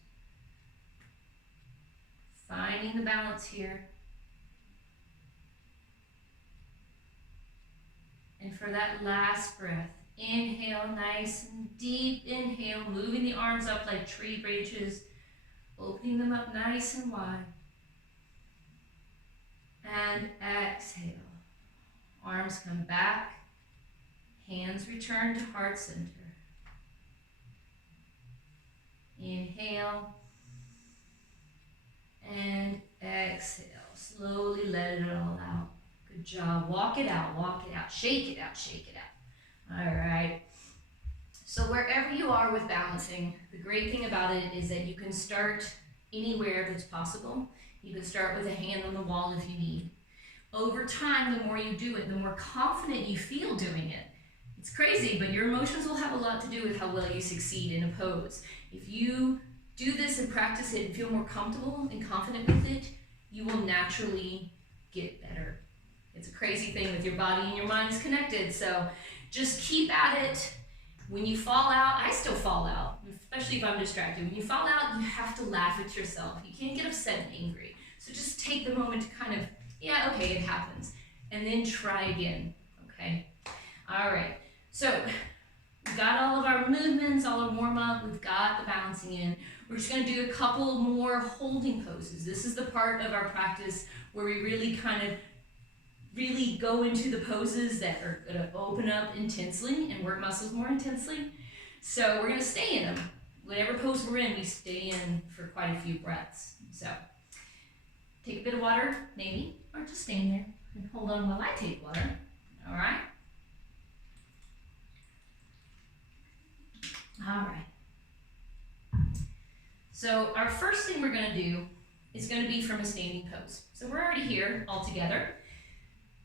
Finding the balance here. And for that last breath, inhale, nice and deep inhale, moving the arms up like tree branches, opening them up nice and wide. And exhale. Arms come back, hands return to heart center. Inhale and exhale. Slowly let it all out. Good job. Walk it out, shake it out, shake it out. All right. So wherever you are with balancing, the great thing about it is that you can start anywhere that's possible. You can start with a hand on the wall if you need. Over time, the more you do it, the more confident you feel doing it. It's crazy, but your emotions will have a lot to do with how well you succeed in a pose. If you do this and practice it and feel more comfortable and confident with it, you will naturally get better. It's a crazy thing with your body and your mind is connected, so just keep at it. When you fall out, I still fall out, especially if I'm distracted. When you fall out, you have to laugh at yourself. You can't get upset and angry. So just take the moment to kind of, yeah, okay, it happens. And then try again, okay? All right, so we've got all of our movements, all our warm-up, we've got the balancing in. We're just gonna do a couple more holding poses. This is the part of our practice where we really go into the poses that are gonna open up intensely and work muscles more intensely. So we're gonna stay in them. Whatever pose we're in, we stay in for quite a few breaths. So take a bit of water, maybe, or just stand there and hold on while I take water, all right? All right. So our first thing we're gonna do is gonna be from a standing pose. So we're already here all together.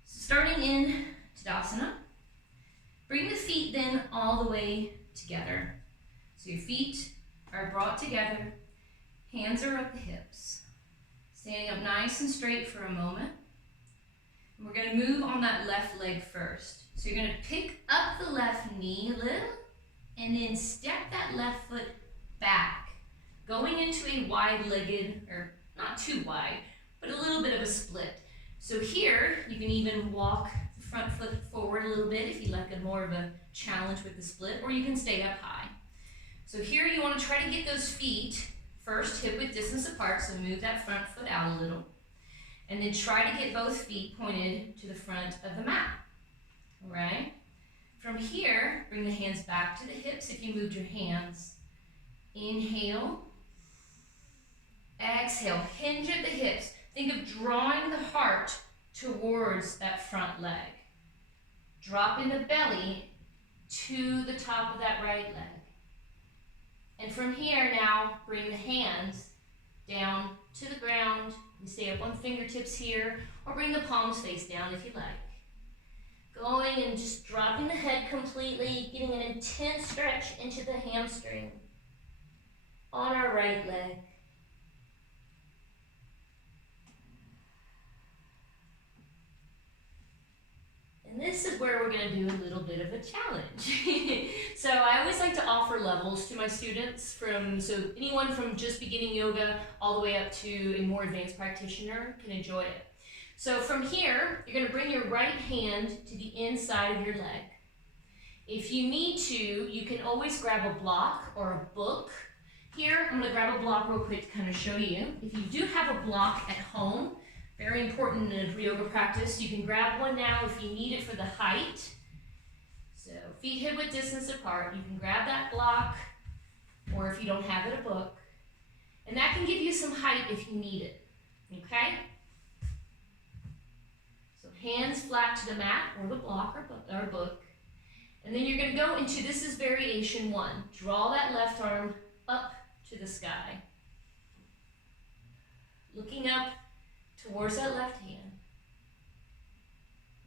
Starting in Tadasana, bring the feet then all the way together. So your feet are brought together, hands are at the hips. Standing up nice and straight for a moment. And we're gonna move on that left leg first. So you're gonna pick up the left knee a little, and then step that left foot back, going into a wide-legged, or not too wide, but a little bit of a split. So here, you can even walk the front foot forward a little bit if you like more of a challenge with the split, or you can stay up high. So here you want to try to get those feet first hip-width distance apart, so move that front foot out a little. And then try to get both feet pointed to the front of the mat, all right? From here, bring the hands back to the hips if you moved your hands. Inhale. Exhale, hinge at the hips. Think of drawing the heart towards that front leg. Dropping the belly to the top of that right leg. And from here now, bring the hands down to the ground. You stay up on fingertips here, or bring the palms face down if you like. Going and just dropping the head completely, getting an intense stretch into the hamstring on our right leg. And this is where we're going to do a little bit of a challenge. So I always like to offer levels to my students, so anyone from just beginning yoga all the way up to a more advanced practitioner can enjoy it. So from here, you're going to bring your right hand to the inside of your leg. If you need to, you can always grab a block or a book. Here, I'm going to grab a block real quick to kind of show you. If you do have a block at home, very important in a yoga practice, you can grab one now if you need it for the height. So feet hip-width distance apart, you can grab that block, or if you don't have it, a book. And that can give you some height if you need it. Okay? So hands flat to the mat or the block or book. And then you're going to go into, this is variation 1. Draw that left arm up to the sky. Looking up towards that left hand.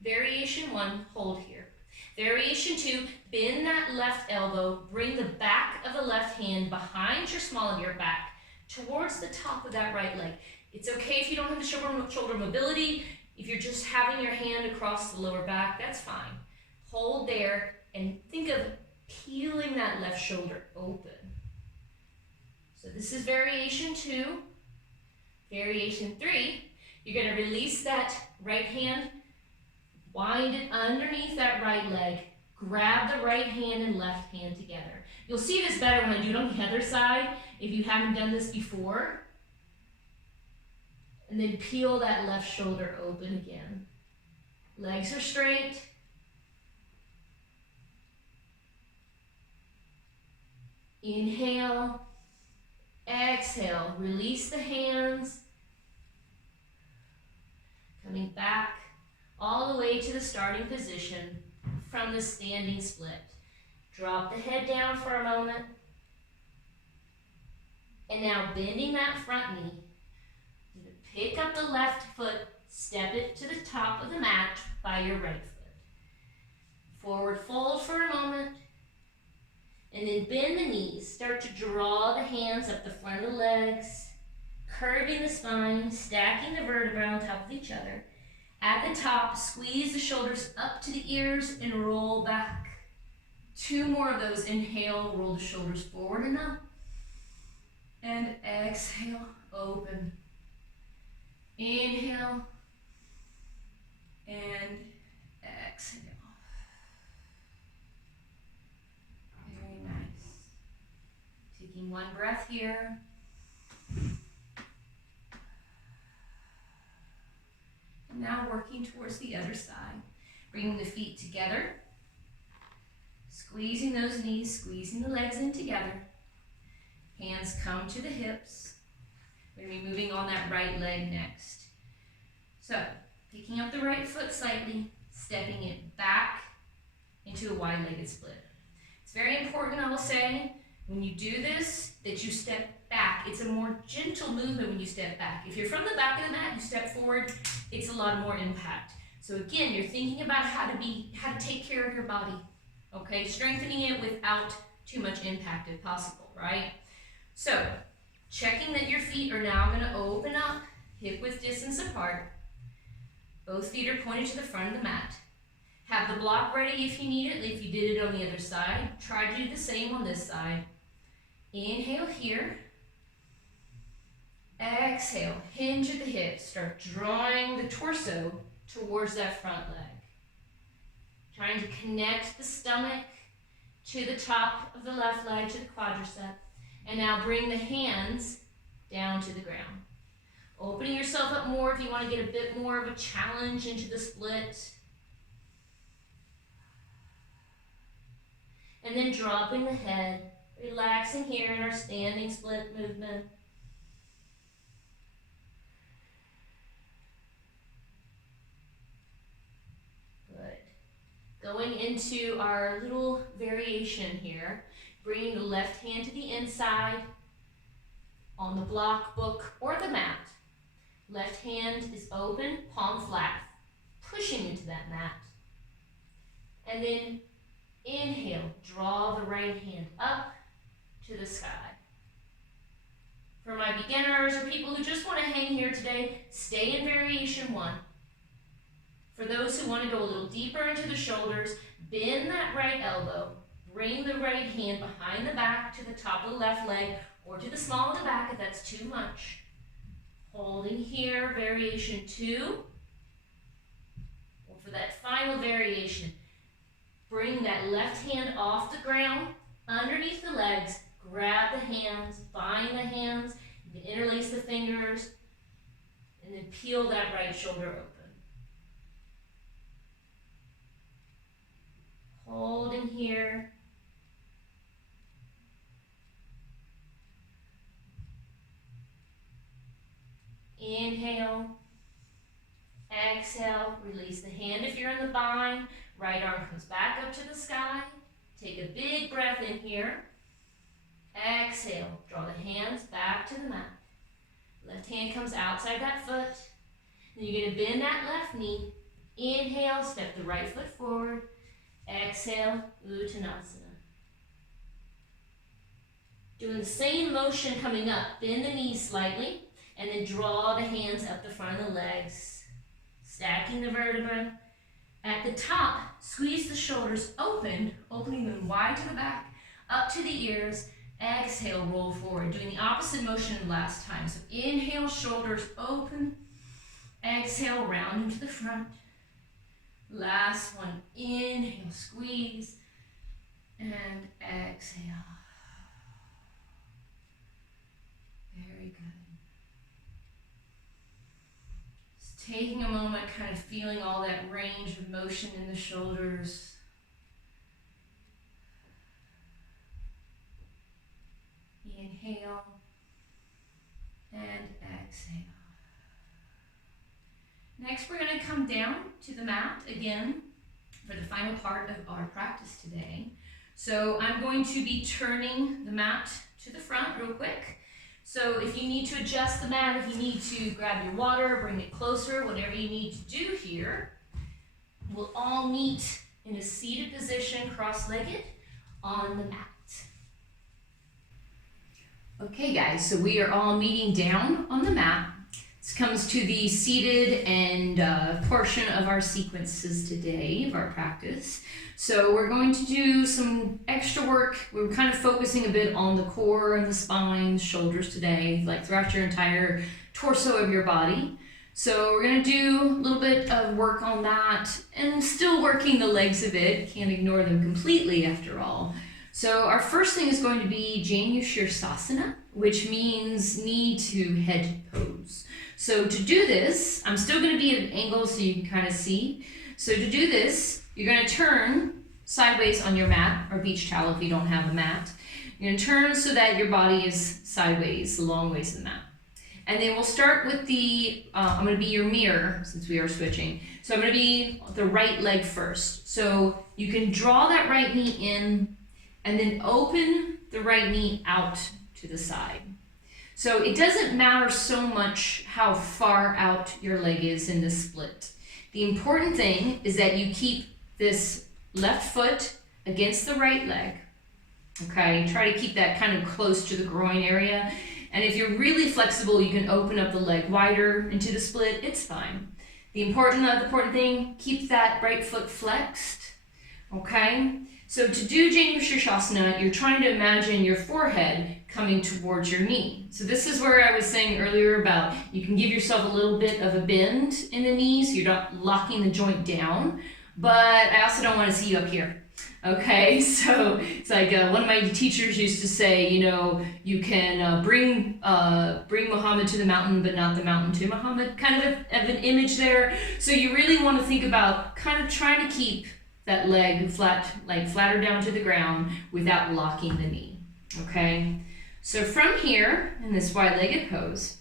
Variation 1, hold here. Variation 2, bend that left elbow, bring the back of the left hand behind your small of your back towards the top of that right leg. It's okay if you don't have the shoulder mobility. If you're just having your hand across the lower back, that's fine. Hold there and think of peeling that left shoulder open. So this is variation 2. Variation 3, you're going to release that right hand, wind it underneath that right leg, grab the right hand and left hand together. You'll see this better when I do it on the other side if you haven't done this before. And then peel that left shoulder open again. Legs are straight. Inhale, exhale, release the hands. Coming back all the way to the starting position from the standing split. Drop the head down for a moment. And now bending that front knee. Pick up the left foot, step it to the top of the mat by your right foot. Forward fold for a moment. And then bend the knees. Start to draw the hands up the front of the legs, curving the spine, stacking the vertebrae on top of each other. At the top, squeeze the shoulders up to the ears and roll back. 2 more of those. Inhale, roll the shoulders forward and up. And exhale, open. Inhale and exhale. Very nice. Taking one breath here. And now working towards the other side. Bringing the feet together. Squeezing those knees, squeezing the legs in together. Hands come to the hips. We're going to be moving on that right leg next. So, picking up the right foot slightly, stepping it back into a wide-legged split. It's very important, I will say, when you do this, that you step back. It's a more gentle movement when you step back. If you're from the back of the mat, you step forward, it's a lot more impact. So again, you're thinking about how to take care of your body. Okay, strengthening it without too much impact if possible, right? So, checking that your feet are now going to open up, hip width distance apart. Both feet are pointed to the front of the mat. Have the block ready if you need it, if you did it on the other side. Try to do the same on this side. Inhale here. Exhale, hinge at the hips. Start drawing the torso towards that front leg. Trying to connect the stomach to the top of the left leg, to the quadricep. And now bring the hands down to the ground. Opening yourself up more if you want to get a bit more of a challenge into the split. And then dropping the head, relaxing here in our standing split movement. Good. Going into our little variation here. Bringing the left hand to the inside on the block, book, or the mat. Left hand is open, palm flat, pushing into that mat. And then inhale, draw the right hand up to the sky. For my beginners or people who just want to hang here today, stay in variation 1. For those who want to go a little deeper into the shoulders, bend that right elbow. Bring the right hand behind the back to the top of the left leg or to the small of the back if that's too much. Holding here, variation 2. Or for that final variation, bring that left hand off the ground, underneath the legs, grab the hands, bind the hands, you can interlace the fingers, and then peel that right shoulder open. Holding here. Inhale, exhale, release the hand if you're in the bind. Right arm comes back up to the sky. Take a big breath in here. Exhale, draw the hands back to the mat. Left hand comes outside that foot. Then you're going to bend that left knee. Inhale, step the right foot forward. Exhale, Uttanasana. Doing the same motion coming up. Bend the knees slightly and then draw the hands up the front of the legs. Stacking the vertebrae. At the top, squeeze the shoulders open, opening them wide to the back, up to the ears. Exhale, roll forward. Doing the opposite motion of last time. So inhale, shoulders open. Exhale, round into the front. Last one. Inhale, squeeze. And exhale. Very good. Just taking a moment, kind of feeling all that range of motion in the shoulders. Inhale and exhale. Next, we're going to come down to the mat again for the final part of our practice today. So I'm going to be turning the mat to the front real quick. So if you need to adjust the mat, if you need to grab your water, bring it closer, whatever you need to do here, we'll all meet in a seated position, cross-legged, on the mat. Okay guys, so we are all meeting down on the mat. This comes to the seated and portion of our sequences today, of our practice. So we're going to do some extra work. We're kind of focusing a bit on the core and the spine, shoulders today, like throughout your entire torso of your body. So we're going to do a little bit of work on that and still working the legs a bit. Can't ignore them completely after all. So our first thing is going to be Janu Sirsasana, which means knee to head pose. So to do this, I'm still going to be at an angle so you can kind of see. So to do this, you're going to turn sideways on your mat or beach towel if you don't have a mat. You're going to turn so that your body is sideways, the long ways of the mat. And then we'll start with the, I'm going to be your mirror since we are switching. So I'm going to be the right leg first. So you can draw that right knee in and then open the right knee out to the side. So it doesn't matter so much how far out your leg is in the split. The important thing is that you keep this left foot against the right leg. Okay, try to keep that kind of close to the groin area. And if you're really flexible, you can open up the leg wider into the split. It's fine. The important thing, keep that right foot flexed. Okay, so to do Janu Sirsasana, you're trying to imagine your forehead coming towards your knee. So this is where I was saying earlier about you can give yourself a little bit of a bend in the knee so you're not locking the joint down, but I also don't want to see you up here. Okay, so it's like one of my teachers used to say, you know, you can bring Muhammad to the mountain, but not the mountain to Muhammad, kind of an image there. So you really want to think about kind of trying to keep that leg flat, like flatter down to the ground without locking the knee. Okay, so from here in this wide-legged pose,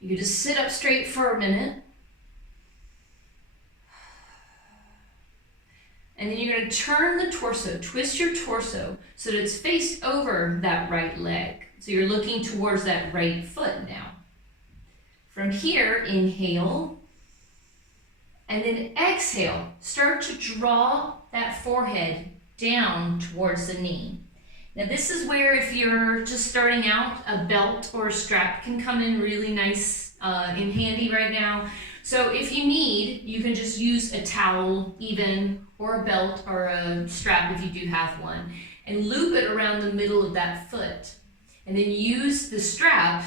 you can just sit up straight for a minute. And then you're going to turn the torso, twist your torso so that it's faced over that right leg. So you're looking towards that right foot now. From here, inhale, and then exhale. Start to draw that forehead down towards the knee. Now this is where if you're just starting out, a belt or a strap can come in really nice in handy right now. So if you need, you can just use a towel even, or a belt or a strap if you do have one, and loop it around the middle of that foot. And then use the strap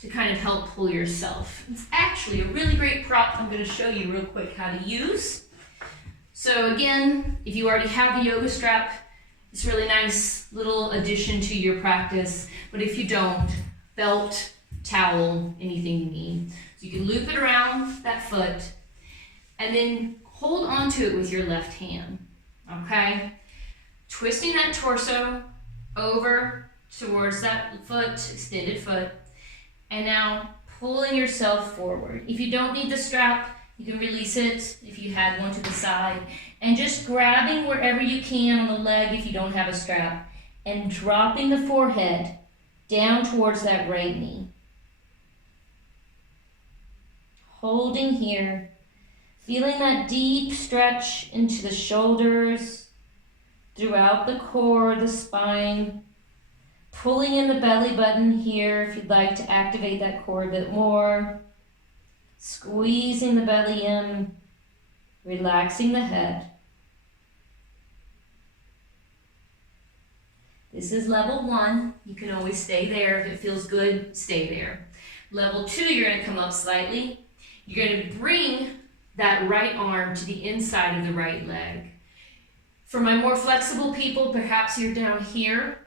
to kind of help pull yourself. It's actually a really great prop I'm going to show you real quick how to use. So again, if you already have the yoga strap, it's a really nice little addition to your practice. But if you don't, belt, towel, anything you need. So you can loop it around that foot and then hold onto it with your left hand, okay? Twisting that torso over towards that foot, extended foot, and now pulling yourself forward. If you don't need the strap, you can release it if you had one to the side. And just grabbing wherever you can on the leg if you don't have a strap. And dropping the forehead down towards that right knee. Holding here. Feeling that deep stretch into the shoulders, throughout the core, the spine. Pulling in the belly button here if you'd like to activate that core a bit more. Squeezing the belly in, relaxing the head. This is level 1. You can always stay there. If it feels good, stay there. Level 2, you're going to come up slightly. You're going to bring that right arm to the inside of the right leg. For my more flexible people, perhaps you're down here.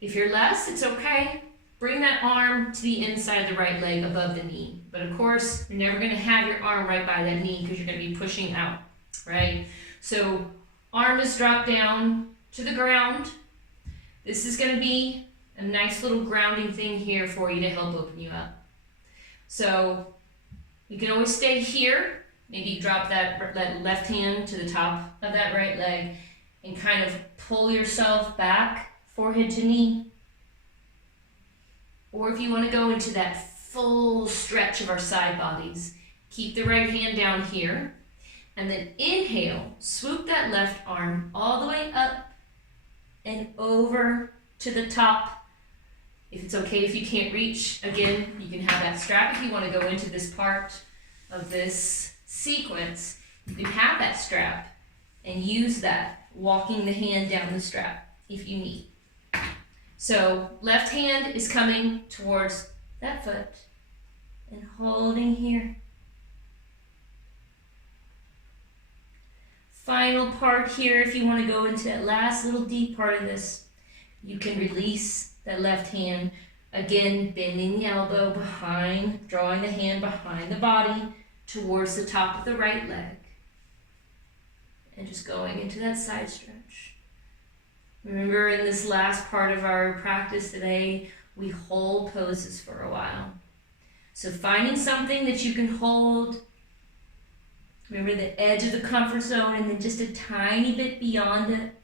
If you're less, it's okay. Bring that arm to the inside of the right leg above the knee. But of course, you're never going to have your arm right by that knee because you're going to be pushing out, right? So arm is dropped down to the ground. This is going to be a nice little grounding thing here for you to help open you up. So you can always stay here. Maybe drop that left hand to the top of that right leg and kind of pull yourself back, forehead to knee. Or if you want to go into that full stretch of our side bodies, keep the right hand down here. And then inhale, swoop that left arm all the way up and over to the top. If it's okay if you can't reach, again, you can have that strap. If you want to go into this part of this sequence, you can have that strap and use that, walking the hand down the strap if you need. So left hand is coming towards that foot and holding here. Final part here, if you want to go into that last little deep part of this, you can release that left hand. Again, bending the elbow behind, drawing the hand behind the body towards the top of the right leg. And just going into that side stretch. Remember, in this last part of our practice today, we hold poses for a while. So finding something that you can hold, remember the edge of the comfort zone and then just a tiny bit beyond it.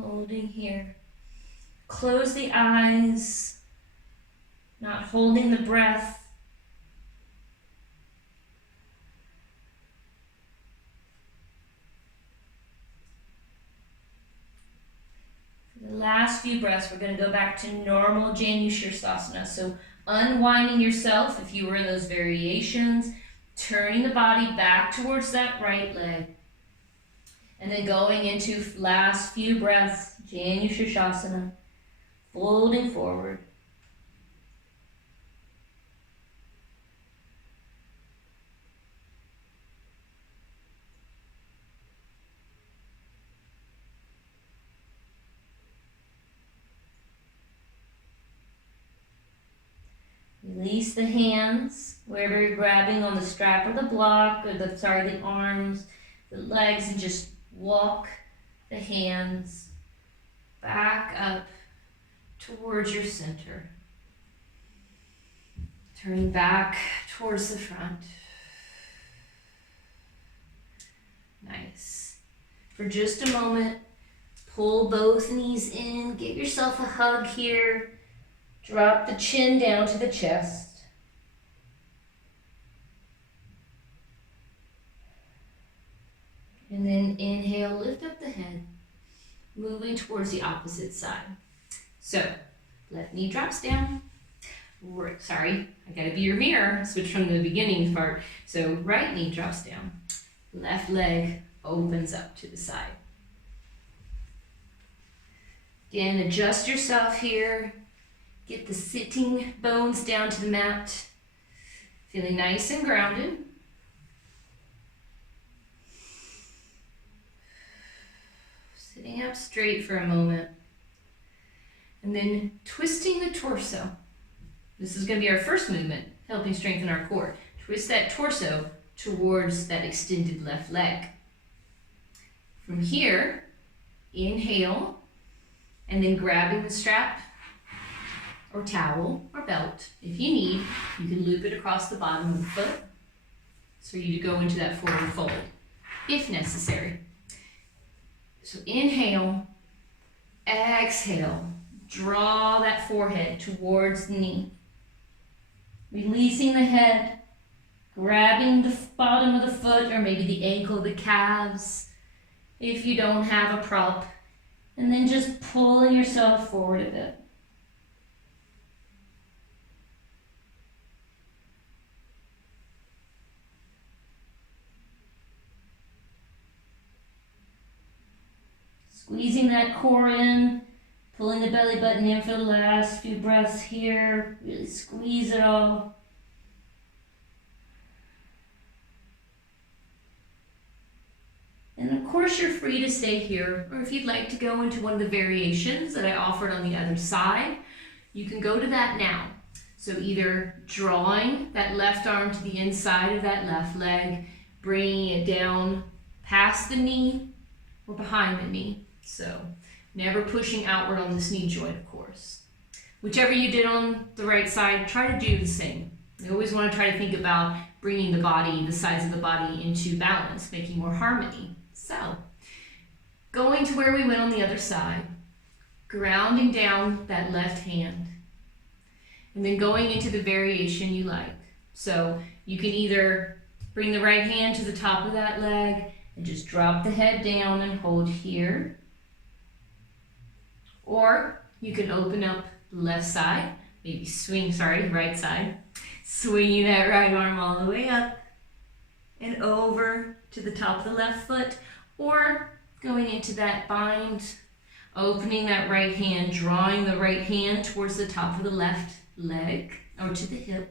Holding here. Close the eyes, not holding the breath. For the last few breaths, we're going to go back to normal Janu Sirsasana. So unwinding yourself if you were in those variations, turning the body back towards that right leg. And then going into last few breaths, Janu Sirsasana, folding forward. Release the hands, wherever you're grabbing on the strap or the block, or the arms, the legs, and just walk the hands back up towards your center. Turning back towards the front. Nice. For just a moment, pull both knees in, give yourself a hug here. Drop the chin down to the chest. And then inhale, lift up the head, moving towards the opposite side. So, left knee drops down. Sorry, I gotta be your mirror. Switch from the beginning part. So, right knee drops down. Left leg opens up to the side. Again, adjust yourself here. Get the sitting bones down to the mat. Feeling nice and grounded. Sitting up straight for a moment. And then twisting the torso. This is going to be our first movement, helping strengthen our core. Twist that torso towards that extended left leg. From here, inhale, and then grabbing the strap, or towel or belt. If you need, you can loop it across the bottom of the foot for you to go into that forward fold, if necessary. So inhale, exhale, draw that forehead towards the knee. Releasing the head, grabbing the bottom of the foot or maybe the ankle, the calves, if you don't have a prop, and then just pulling yourself forward a bit. Squeezing that core in, pulling the belly button in for the last few breaths here. Really squeeze it all. And of course you're free to stay here, or if you'd like to go into one of the variations that I offered on the other side, you can go to that now. So either drawing that left arm to the inside of that left leg, bringing it down past the knee or behind the knee. So never pushing outward on this knee joint, of course. Whichever you did on the right side, try to do the same. You always want to try to think about bringing the body, the sides of the body into balance, making more harmony. So, going to where we went on the other side, grounding down that left hand, and then going into the variation you like. So, you can either bring the right hand to the top of that leg and just drop the head down and hold here. Or you can open up the left side, maybe right side, swinging that right arm all the way up and over to the top of the left foot, or going into that bind, opening that right hand, drawing the right hand towards the top of the left leg or to the hip,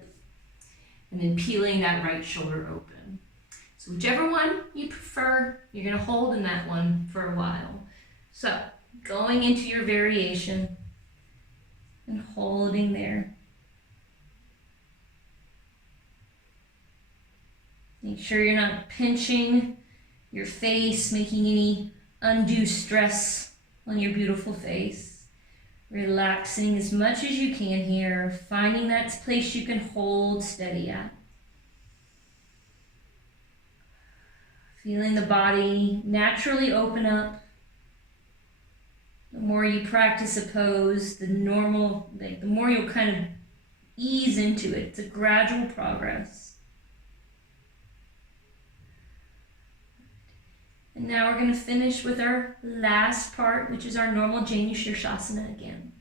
and then peeling that right shoulder open. So whichever one you prefer, you're going to hold in that one for a while. So going into your variation and holding there. Make sure you're not pinching your face, making any undue stress on your beautiful face. Relaxing as much as you can here, finding that place you can hold steady at. Feeling the body naturally open up. The more you practice a pose, the more you'll kind of ease into it. It's a gradual progress. And now we're going to finish with our last part, which is our normal Janu Shirshasana again.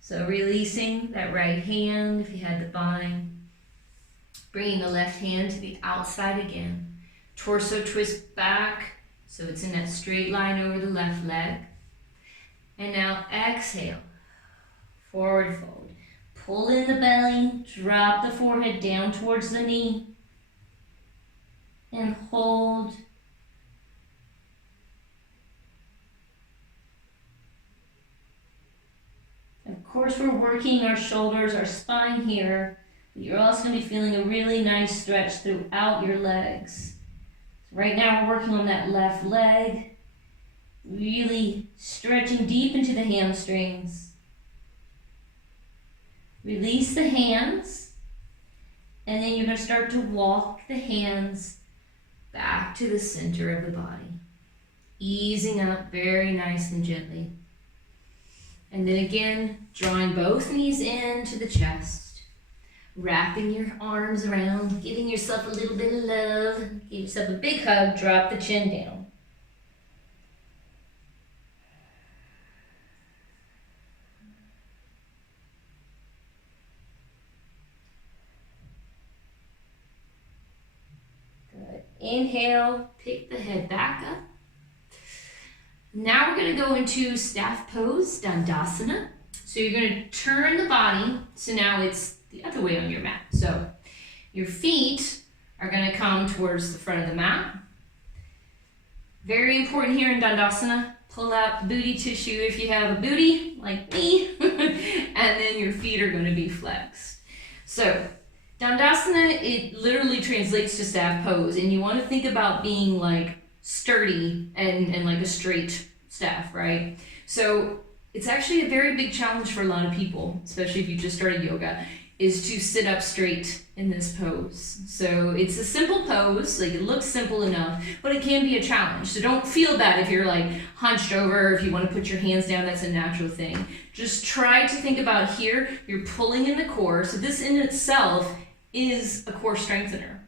So releasing that right hand if you had the bind. Bringing the left hand to the outside again. Torso twist back so it's in that straight line over the left leg. And now exhale. Forward fold. Pull in the belly. Drop the forehead down towards the knee. And hold. Of course, we're working our shoulders, our spine here, but you're also going to be feeling a really nice stretch throughout your legs. So right now, we're working on that left leg, really stretching deep into the hamstrings. Release the hands, and then you're going to start to walk the hands back to the center of the body, easing up very nice and gently. And then again, drawing both knees into the chest, wrapping your arms around, giving yourself a little bit of love, give yourself a big hug, drop the chin down. Good. Inhale, pick the head back up. Now we're going to go into staff pose, Dandasana. So you're going to turn the body, so now it's the other way on your mat. So your feet are going to come towards the front of the mat. Very important here in Dandasana, pull out the booty tissue if you have a booty, like me, and then your feet are going to be flexed. So Dandasana, it literally translates to staff pose, and you want to think about being like sturdy and like a straight staff, right? So it's actually a very big challenge for a lot of people, especially if you just started yoga, is to sit up straight in this pose. So it's a simple pose, like it looks simple enough, but it can be a challenge. So don't feel bad if you're like hunched over, if you want to put your hands down, that's a natural thing. Just try to think about here, you're pulling in the core. So this in itself is a core strengthener.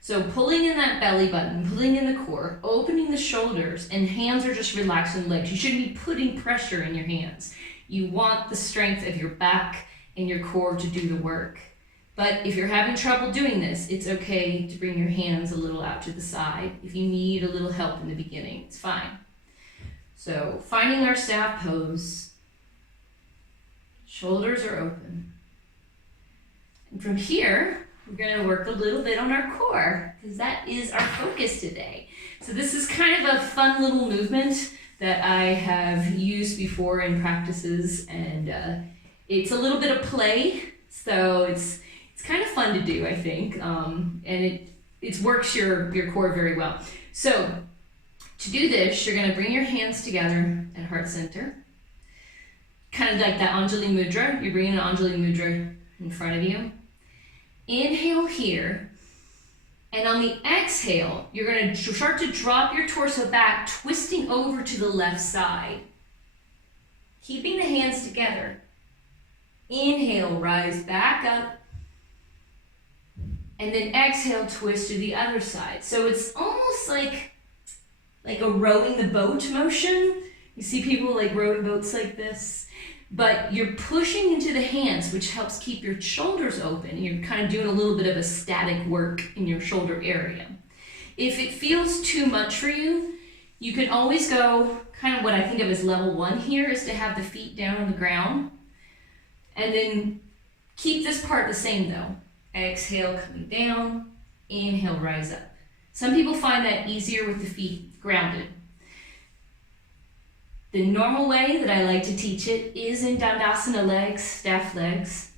So pulling in that belly button, pulling in the core, opening the shoulders, and hands are just relaxing the legs. You shouldn't be putting pressure in your hands. You want the strength of your back and your core to do the work. But if you're having trouble doing this, it's okay to bring your hands a little out to the side. If you need a little help in the beginning, it's fine. So finding our staff pose, shoulders are open. And from here, we're going to work a little bit on our core because that is our focus today. So this is kind of a fun little movement that I have used before in practices, and it's a little bit of play, so it's kind of fun to do, I think, and it works your core very well. So to do this, you're going to bring your hands together at heart center, kind of like that Anjali Mudra. You're bringing an Anjali Mudra in front of you. Inhale here, and on the exhale, you're going to start to drop your torso back, twisting over to the left side. Keeping the hands together. Inhale, rise back up, and then exhale, twist to the other side. So it's almost like a rowing the boat motion. You see people like rowing boats like this. But you're pushing into the hands, which helps keep your shoulders open. You're kind of doing a little bit of a static work in your shoulder area. If it feels too much for you, you can always go kind of what I think of as level 1 here is to have the feet down on the ground. And then keep this part the same though. Exhale, coming down. Inhale, rise up. Some people find that easier with the feet grounded. The normal way that I like to teach it is in Dandasana legs, staff legs,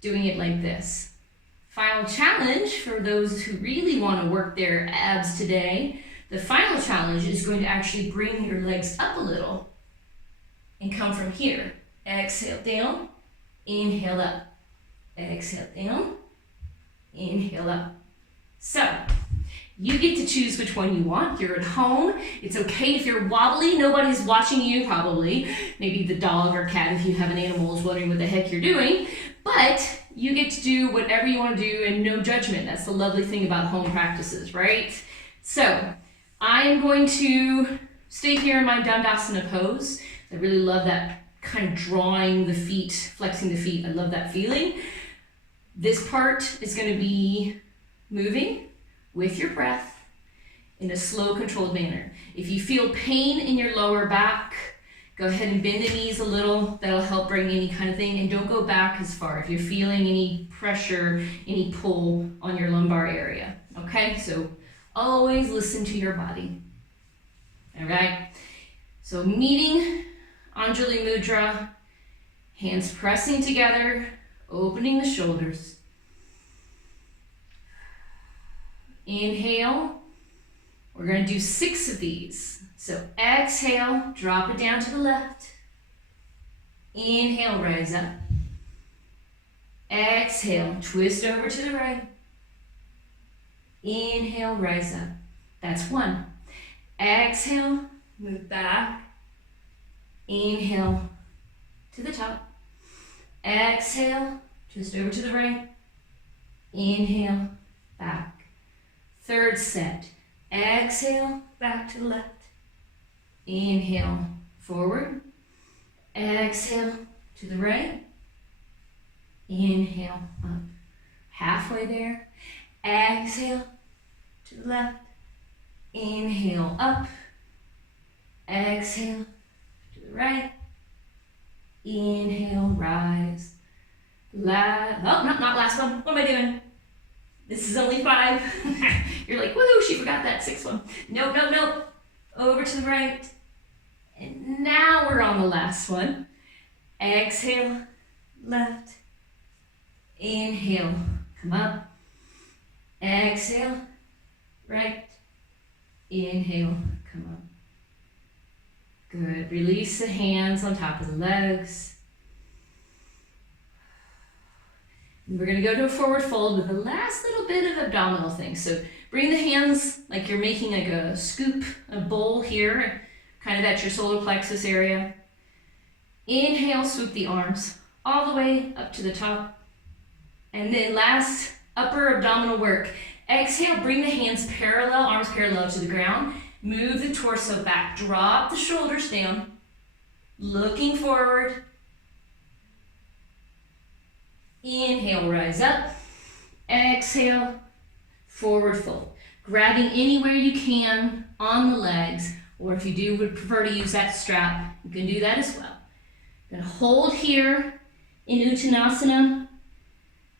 doing it like this. Final challenge for those who really want to work their abs today, the final challenge is going to actually bring your legs up a little and come from here. Exhale down, inhale up. Exhale down, inhale up. So, you get to choose which one you want. You're at home. It's okay if you're wobbly. Nobody's watching you, probably. Maybe the dog or cat, if you have an animal, is wondering what the heck you're doing. But you get to do whatever you want to do and no judgment. That's the lovely thing about home practices, right? So I am going to stay here in my Dandasana pose. I really love that kind of drawing the feet, flexing the feet. I love that feeling. This part is going to be moving with your breath in a slow, controlled manner. If you feel pain in your lower back, go ahead and bend the knees a little. That'll help bring any kind of thing, and don't go back as far if you're feeling any pressure, any pull on your lumbar area. Okay, so always listen to your body. All right, so meeting Anjali Mudra, hands pressing together, opening the shoulders. Inhale, we're going to do 6 of these. So exhale, drop it down to the left. Inhale, rise up. Exhale, twist over to the right. Inhale, rise up. That's 1. Exhale, move back. Inhale to the top. Exhale, twist over to the right. Inhale, back. 3rd set. Exhale, back to the left. Inhale, forward. Exhale, to the right. Inhale, up. Halfway there. Exhale, to the left. Inhale, up. Exhale, to the right. Inhale, rise. Not last one. What am I doing? This is only 5. You're like, woohoo, she forgot that 6th one. Nope. Over to the right. And now we're on the last one. Exhale, left. Inhale, come up. Exhale, right. Inhale, come up. Good. Release the hands on top of the legs. And we're going to go to a forward fold with the last little bit of abdominal thing. So bring the hands like you're making like a scoop, a bowl here, kind of at your solar plexus area. Inhale, swoop the arms all the way up to the top. And then last, upper abdominal work. Exhale, bring the hands parallel, arms parallel to the ground. Move the torso back. Drop the shoulders down. Looking forward. Inhale, rise up. Exhale, forward fold. Grabbing anywhere you can on the legs, or if you would prefer to use that strap, you can do that as well. Gonna hold here in Uttanasana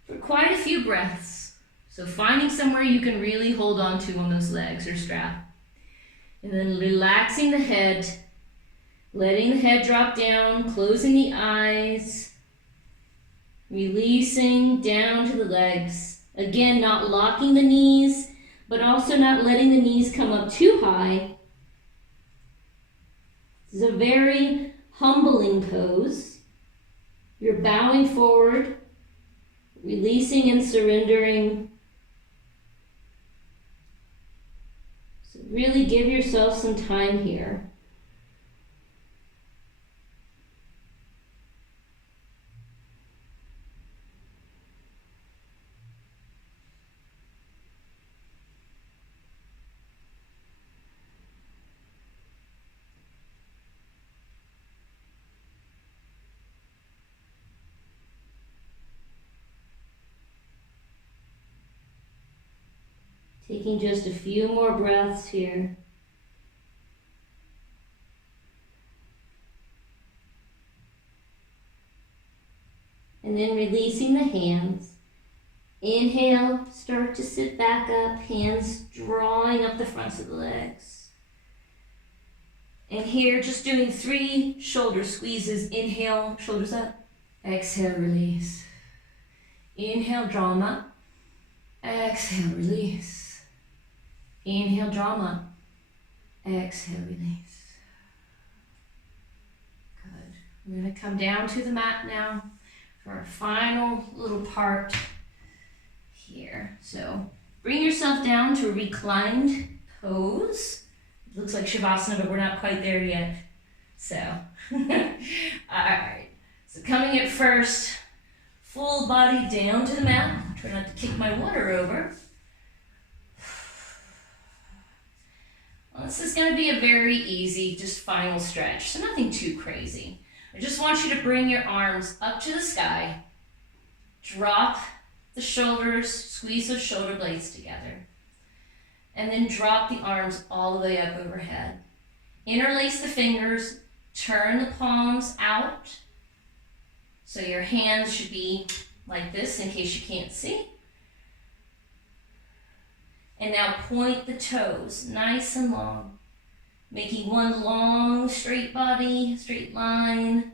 for quite a few breaths. So finding somewhere you can really hold on to on those legs or strap. And then relaxing the head, letting the head drop down, closing the eyes, releasing down to the legs. Again, not locking the knees, but also not letting the knees come up too high. This is a very humbling pose. You're bowing forward, releasing and surrendering. So really give yourself some time here. Taking just a few more breaths here. And then releasing the hands. Inhale, start to sit back up, hands drawing up the fronts of the legs. And here, just doing 3 shoulder squeezes. Inhale, shoulders up. Exhale, release. Inhale, draw them up. Exhale, release. Inhale, draw them up. Exhale, release. Good. We're going to come down to the mat now for our final little part here. So bring yourself down to a reclined pose. It looks like Shavasana, but we're not quite there yet. So, all right. So coming at first, full body down to the mat. Try not to kick my water over. Well, this is going to be a very easy, just final stretch, so nothing too crazy. I just want you to bring your arms up to the sky, drop the shoulders, squeeze those shoulder blades together, and then drop the arms all the way up overhead. Interlace the fingers, turn the palms out, so your hands should be like this in case you can't see. And now point the toes nice and long, making one long straight body, straight line.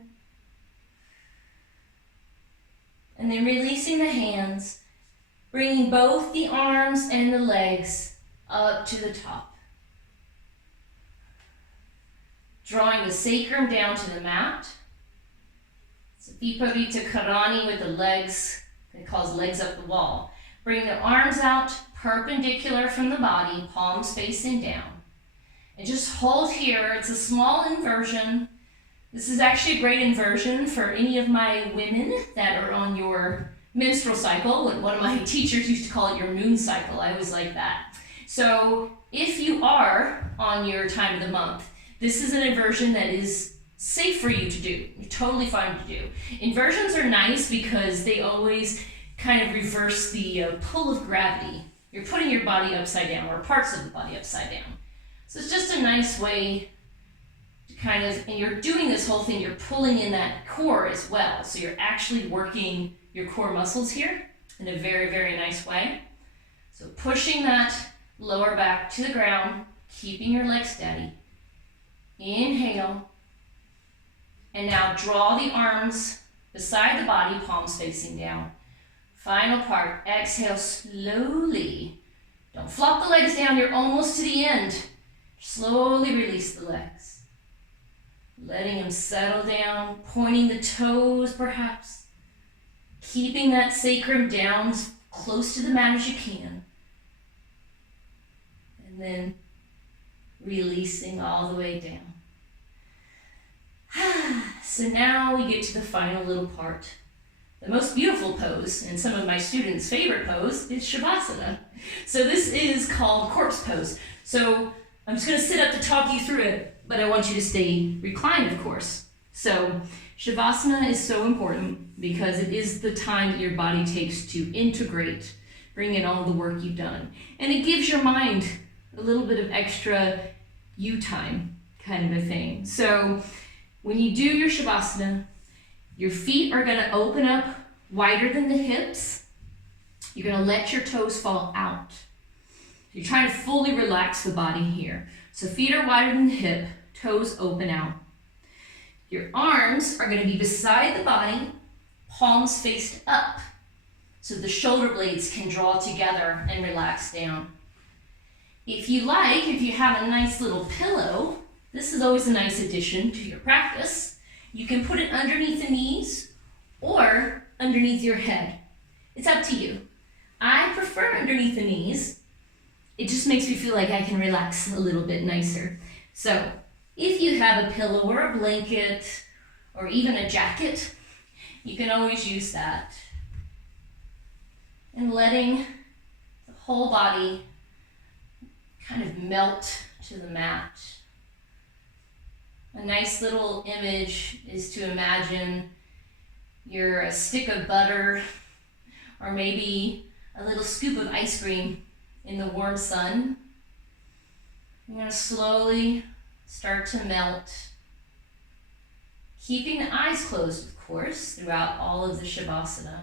And then releasing the hands, bringing both the arms and the legs up to the top. Drawing the sacrum down to the mat. It's Viparita Karani with the legs, it calls legs up the wall. Bring the arms out perpendicular from the body, palms facing down. And just hold here. It's a small inversion. This is actually a great inversion for any of my women that are on your menstrual cycle. One of my teachers used to call it your moon cycle. I always like that. So if you are on your time of the month, this is an inversion that is safe for you to do. You're totally fine to do. Inversions are nice because they always kind of reverse the pull of gravity. You're putting your body upside down, or parts of the body upside down. So it's just a nice way to kind of, and you're doing this whole thing, you're pulling in that core as well. So you're actually working your core muscles here in a very, very nice way. So pushing that lower back to the ground, keeping your legs steady. Inhale. And now draw the arms beside the body, palms facing down. Final part, exhale slowly. Don't flop the legs down, you're almost to the end. Slowly release the legs. letting them settle down, pointing the toes perhaps, keeping that sacrum down as close to the mat as you can, and then releasing all the way down. So now we get to the final little part. The most beautiful pose, and some of my students' favorite pose, is Shavasana. So this is called corpse pose. So I'm just going to sit up to talk you through it, but I want you to stay reclined, of course. So Shavasana is so important because it is the time that your body takes to integrate, bring in all the work you've done. And it gives your mind a little bit of extra you time kind of a thing. So when you do your Shavasana, your feet are going to open up wider than the hips. You're going to let your toes fall out. You're trying to fully relax the body here. So feet are wider than the hip, toes open out. Your arms are going to be beside the body, palms faced up, so the shoulder blades can draw together and relax down. If you like, if you have a nice little pillow, this is always a nice addition to your practice. You can put it underneath the knees or underneath your head. It's up to you. I prefer underneath the knees. It just makes me feel like I can relax a little bit nicer. So if you have a pillow or a blanket or even a jacket, you can always use that. And letting the whole body kind of melt to the mat. A nice little image is to imagine you're a stick of butter or maybe a little scoop of ice cream in the warm sun. You're going to slowly start to melt, keeping the eyes closed, of course, throughout all of the Shavasana.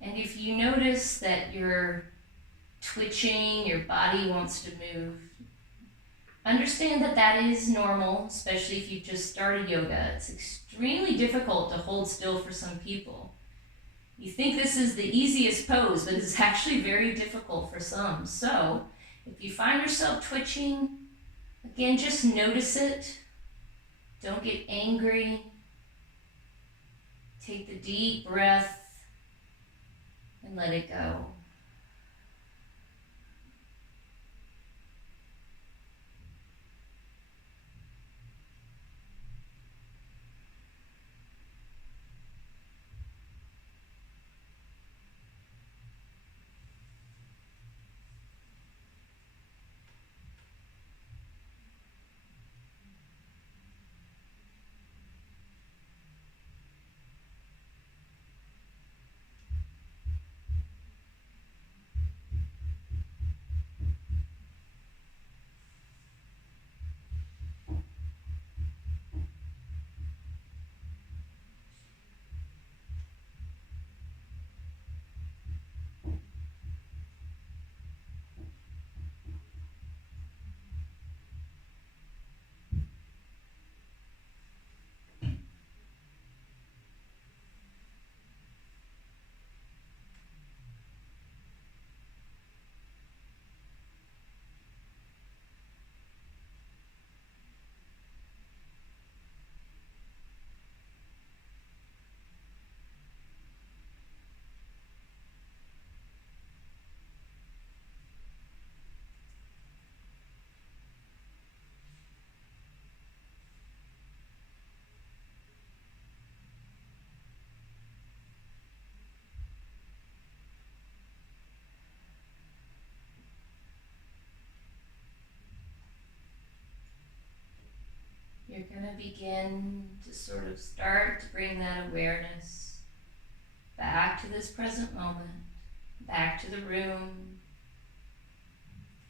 And if you notice that you're twitching, your body wants to move, understand that that is normal, especially if you've just started yoga. It's extremely difficult to hold still for some people. You think this is the easiest pose, but it's actually very difficult for some. So if you find yourself twitching, again, just notice it. Don't get angry. Take the deep breath and let it go. You're going to begin to sort of start to bring that awareness back to this present moment, back to the room,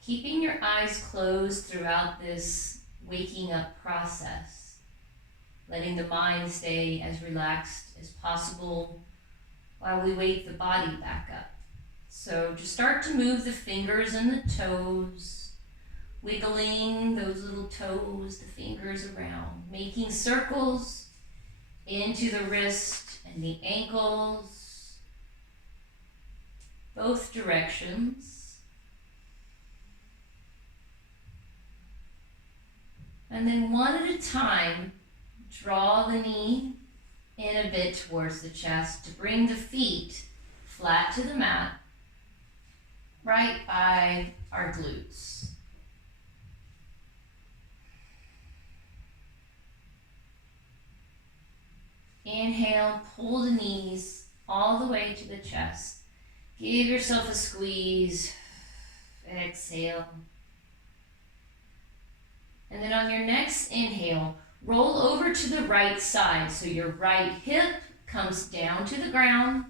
keeping your eyes closed throughout this waking up process, letting the mind stay as relaxed as possible while we wake the body back up. So just start to move the fingers and the toes, wiggling those little toes, the fingers around, making circles into the wrist and the ankles, both directions. And then one at a time, draw the knee in a bit towards the chest to bring the feet flat to the mat, right by our glutes. Inhale, pull the knees all the way to the chest. Give yourself a squeeze. Exhale. And then on your next inhale, roll over to the right side. So your right hip comes down to the ground,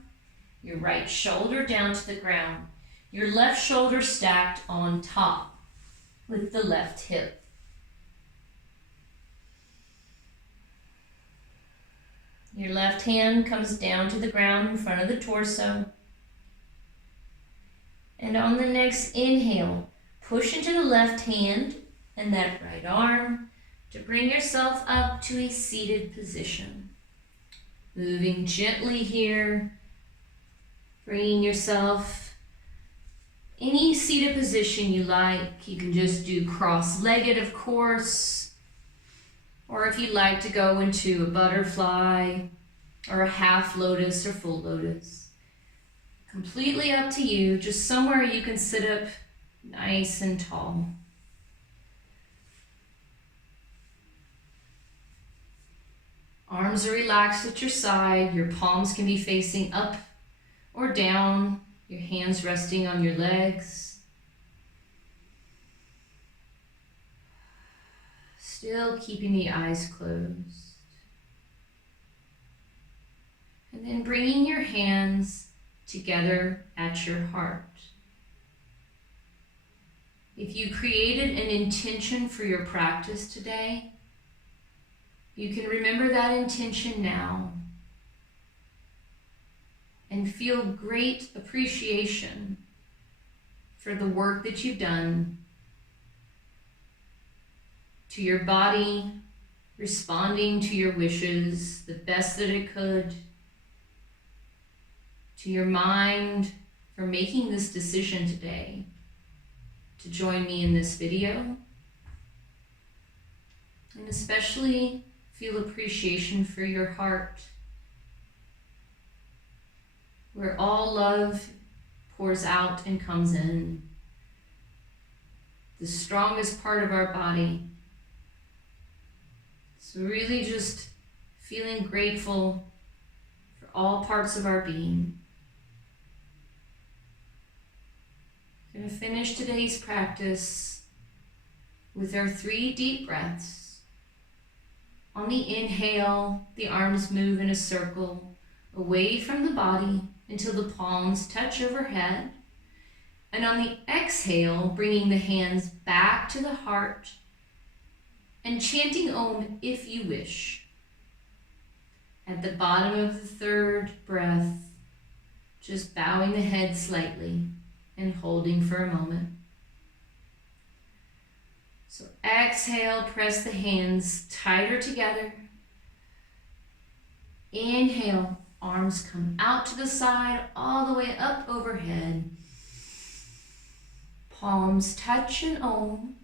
your right shoulder down to the ground, your left shoulder stacked on top with the left hip. Your left hand comes down to the ground in front of the torso. And on the next inhale, push into the left hand and that right arm to bring yourself up to a seated position. Moving gently here, bringing yourself any seated position you like. You can just do cross-legged, of course, or if you'd like to go into a butterfly or a half lotus or full lotus. Completely up to you, just somewhere you can sit up nice and tall. Arms are relaxed at your side, your palms can be facing up or down, your hands resting on your legs. Still keeping the eyes closed. And then bringing your hands together at your heart. If you created an intention for your practice today, you can remember that intention now and feel great appreciation for the work that you've done to your body, responding to your wishes the best that it could, to your mind for making this decision today to join me in this video, and especially feel appreciation for your heart, where all love pours out and comes in, the strongest part of our body. So really just feeling grateful for all parts of our being. We're going to finish today's practice with our 3 deep breaths. On the inhale, the arms move in a circle away from the body until the palms touch overhead. And on the exhale, bringing the hands back to the heart and chanting Om if you wish. At the bottom of the 3rd breath, just bowing the head slightly and holding for a moment. So exhale, press the hands tighter together. Inhale, arms come out to the side, all the way up overhead. Palms touch and Om.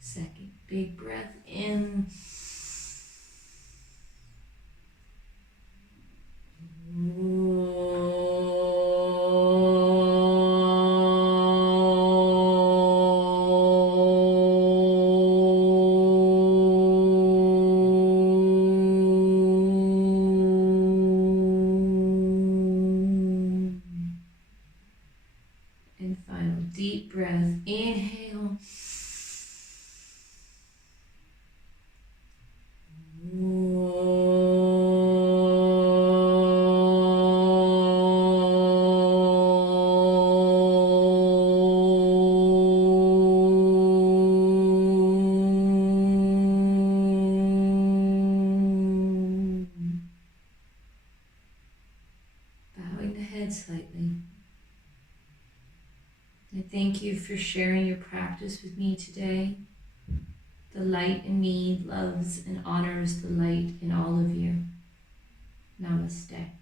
Second big breath in. And final deep breath. Inhale. Bowing the head slightly. thank you for sharing your practice with me today. The light in me loves and honors the light in all of you. Namaste.